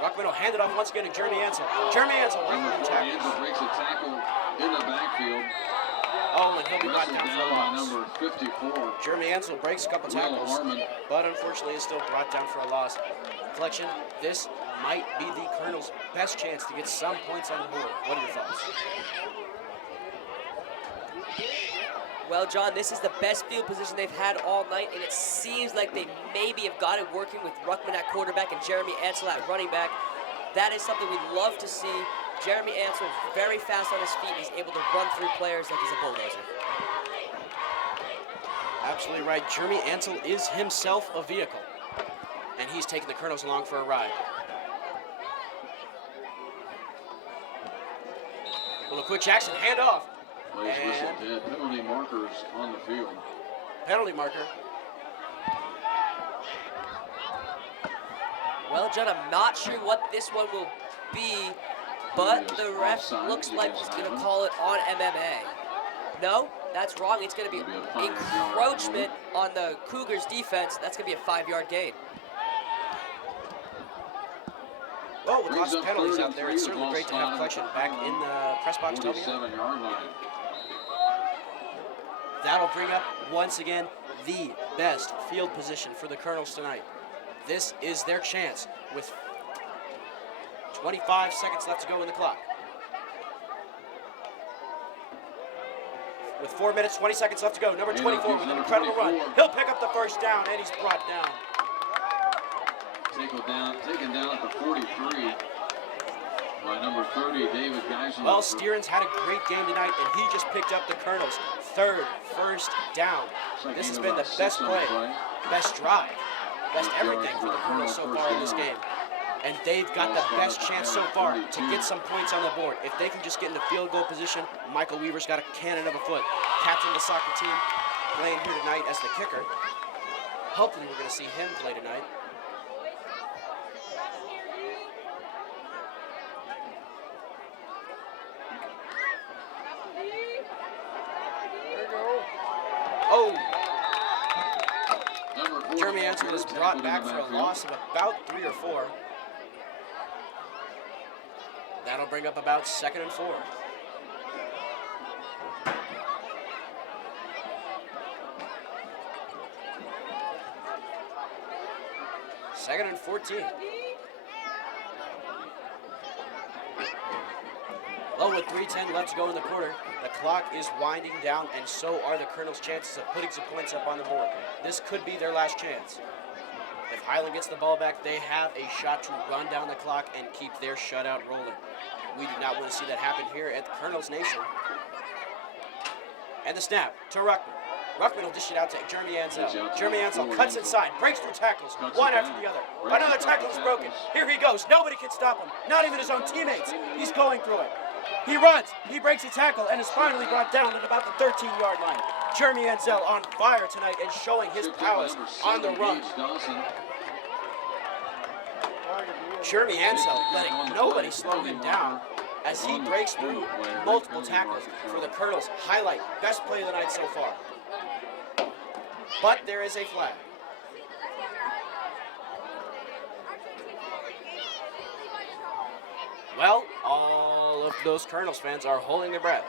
Ruckman will hand it off once again to Jeremy Ansel. Jeremy Ansel, Number Ruckman 40 tackles. Ansel breaks a tackle in the backfield. Oh, and he'll be brought Wrestled down for a down by loss. number 54. Jeremy Ansel breaks a couple Will tackles, Harmon. but unfortunately is still brought down for a loss. Collection, this might be the Colonel's best chance to get some points on the board. What are your thoughts? Well, John, this is the best field position they've had all night, and it seems like they maybe have got it working with Ruckman at quarterback and Jeremy Ansel at running back. That is something we'd love to see. Jeremy Ansel, very fast on his feet. He's able to run through players like he's a bulldozer. Absolutely right. Jeremy Ansel is himself a vehicle, and he's taking the Colonels along for a ride. Well, a quick Jackson handoff. Plays whistle And dead. Penalty markers on the field. penalty marker. Well, John, I'm not sure what this one will be, but the ref Offside looks like against he's going to Highland. call it on MMA. No, that's wrong. It's going to be It'll be a 5-yard encroachment on the Cougars' defense. That's going to be a 5-yard gain. Well, with Brings lots of up penalties 3rd out and there, 3 it's with certainly lost great to have time. Collection back in the press box. W. 47-yard line. That'll bring up, once again, the best field position for the Colonels tonight. This is their chance with 25 seconds left to go in the clock. With 4 minutes, 20 seconds left to go, number 24 with an incredible run. He'll pick up the first down, and he's brought down. Taken down at the 43 by number 30, David Geisendorfer. Well, Stearns had a great game tonight, and he just picked up the Colonels' 3rd first down. This has been the best play, best drive, best everything for the Colonels so far in this game. And they've got the best chance so far to get some points on the board. If they can just get into field goal position, Michael Weaver's got a cannon of a foot. Captain of the soccer team playing here tonight as the kicker. Hopefully we're going to see him play tonight. Oh, Jeremy Ansel was brought back for a loss of about 3 or 4. That'll bring up about 2nd and 4. Second and 14. Well, with 3:10 left to go in the quarter, the clock is winding down, and so are the Colonels' chances of putting some points up on the board. This could be their last chance. If Highland gets the ball back, they have a shot to run down the clock and keep their shutout rolling. We do not want to see that happen here at the Colonels Nation. And the snap to Ruckman. Ruckman will dish it out to Jeremy Ansel. Jeremy Ansel cuts inside, breaks through tackles, one after the other. Another tackle is broken. Here he goes. Nobody can stop him, not even his own teammates. He's going through it. He runs, he breaks a tackle, and is finally brought down at about the 13-yard line. Jeremy Ansel on fire tonight and showing his prowess on the run. Jeremy Ansel letting nobody slow him down as he breaks through multiple tackles for the Colonels. Highlight, best play of the night so far. But there is a flag. Well, all of those Colonels fans are holding their breath,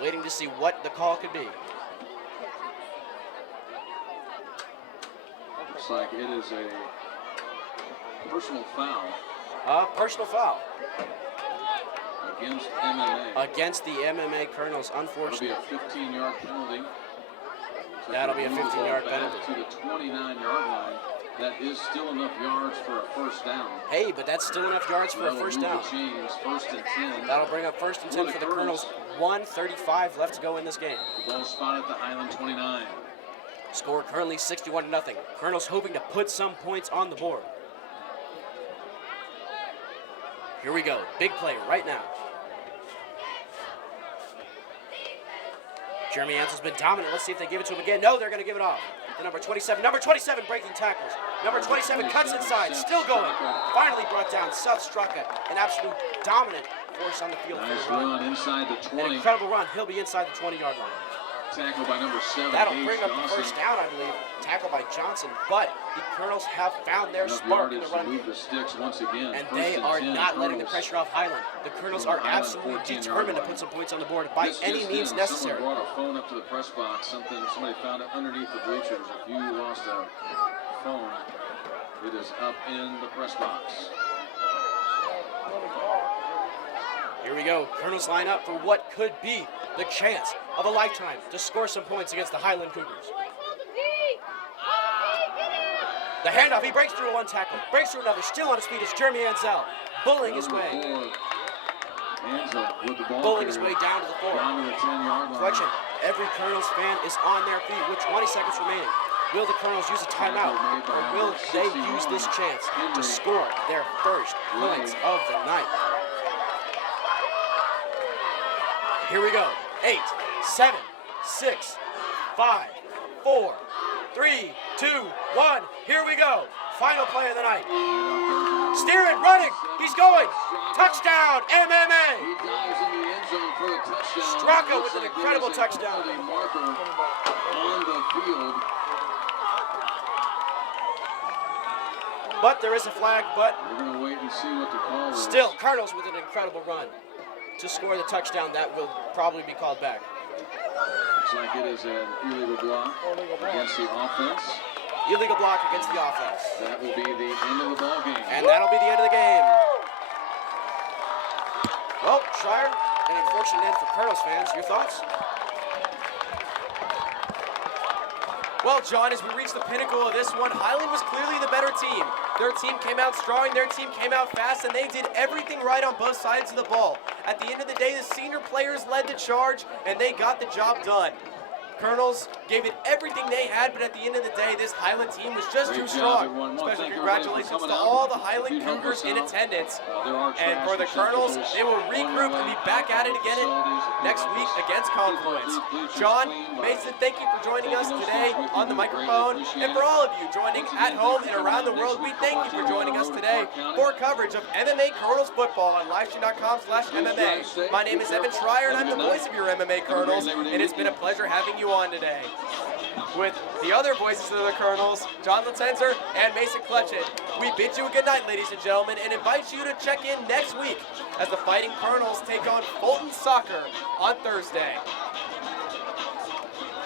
waiting to see what the call could be. Looks like it is a personal foul Personal foul against MMA. against the MMA Colonels, That'll be unfortunately. a 15-yard penalty. So That'll be a move the ball 15-yard back penalty. to the 29-yard line. That is still enough yards for a first down. Hey, but that's still enough yards for a first down. First and 10. That'll bring up first and 10 for the Colonels. 1:35 left to go in this game. The ball spot at the Highland 29. Score currently 61-0. Colonels hoping to put some points on the board. Here we go. Big play right now. Jeremy Ansell's been dominant. Let's see if they give it to him again. No, they're going to give it off. The number 27. Number 27 breaking tackles. Number 27 cuts inside. Still going. Finally brought down Seth Straka. An absolute dominant force on the field. Nice run inside the 20. An incredible run. He'll be inside the 20-yard line. Tackle by number 7. That'll bring up the first down, I believe. Tackle by Johnson. But the Colonels have found their spark in the run game. The sticks once again. And they are not letting the pressure off Highland. The Colonels are absolutely determined to put some points on the board by any means necessary. Someone brought a phone up to the press box. Somebody found it underneath the bleachers. If you lost a phone, it is up in the press box. Here we go. Colonels line up for what could be the chance of a lifetime to score some points against the Highland Cougars. The handoff, he breaks through one tackle, breaks through another, still on his feet is Jeremy Ansell, bullying his way. Bullying his way down to the 4. Down to the 10-yard line. Question, every Colonels fan is on their feet with 20 seconds remaining. Will the Colonels use a timeout, or will they use this chance to score their first points of the night? Here we go. 8, 7, 6, 5, 4, 3, 2, 1. Here we go. Final play of the night. Steering, running. He's going. Touchdown, MMA. He dives in the end zone for the touchdown. Straka with an incredible touchdown. A marker on the field. But there is a flag, but We're going to wait and see what the call is. still, Colonels with an incredible run to score the touchdown that will probably be called back. Looks like it is an illegal block against the offense. Illegal block against the offense. That will be the end of the ball game. And that'll be the end of the game. Well, Schreier, an unfortunate end for Colonels fans. Your thoughts? Well, John, as we reach the pinnacle of this one, Highland was clearly the better team. Their team came out strong, their team came out fast, and they did everything right on both sides of the ball. At the end of the day, the senior players led the charge, and they got the job done. Colonels gave it everything they had, but at the end of the day, this Highland team was just too strong. Special congratulations to all the Highland Cougars in attendance. And for the Colonels, they will regroup and be back at it again next week against Confluence. John, Mason, thank you for joining us today on the microphone. And for all of you joining at home and around the world, we thank you for joining us today for coverage of MMA Colonels football on livestream.com/MMA. My name is Evan Schreier, and I'm the voice of your MMA Colonels, and it's been a pleasure having you on today. With the other voices of the Colonels, John Latenzer and Mason Clutchett, we bid you a good night, ladies and gentlemen, and invite you to check in next week as the Fighting Colonels take on Fulton Soccer on Thursday.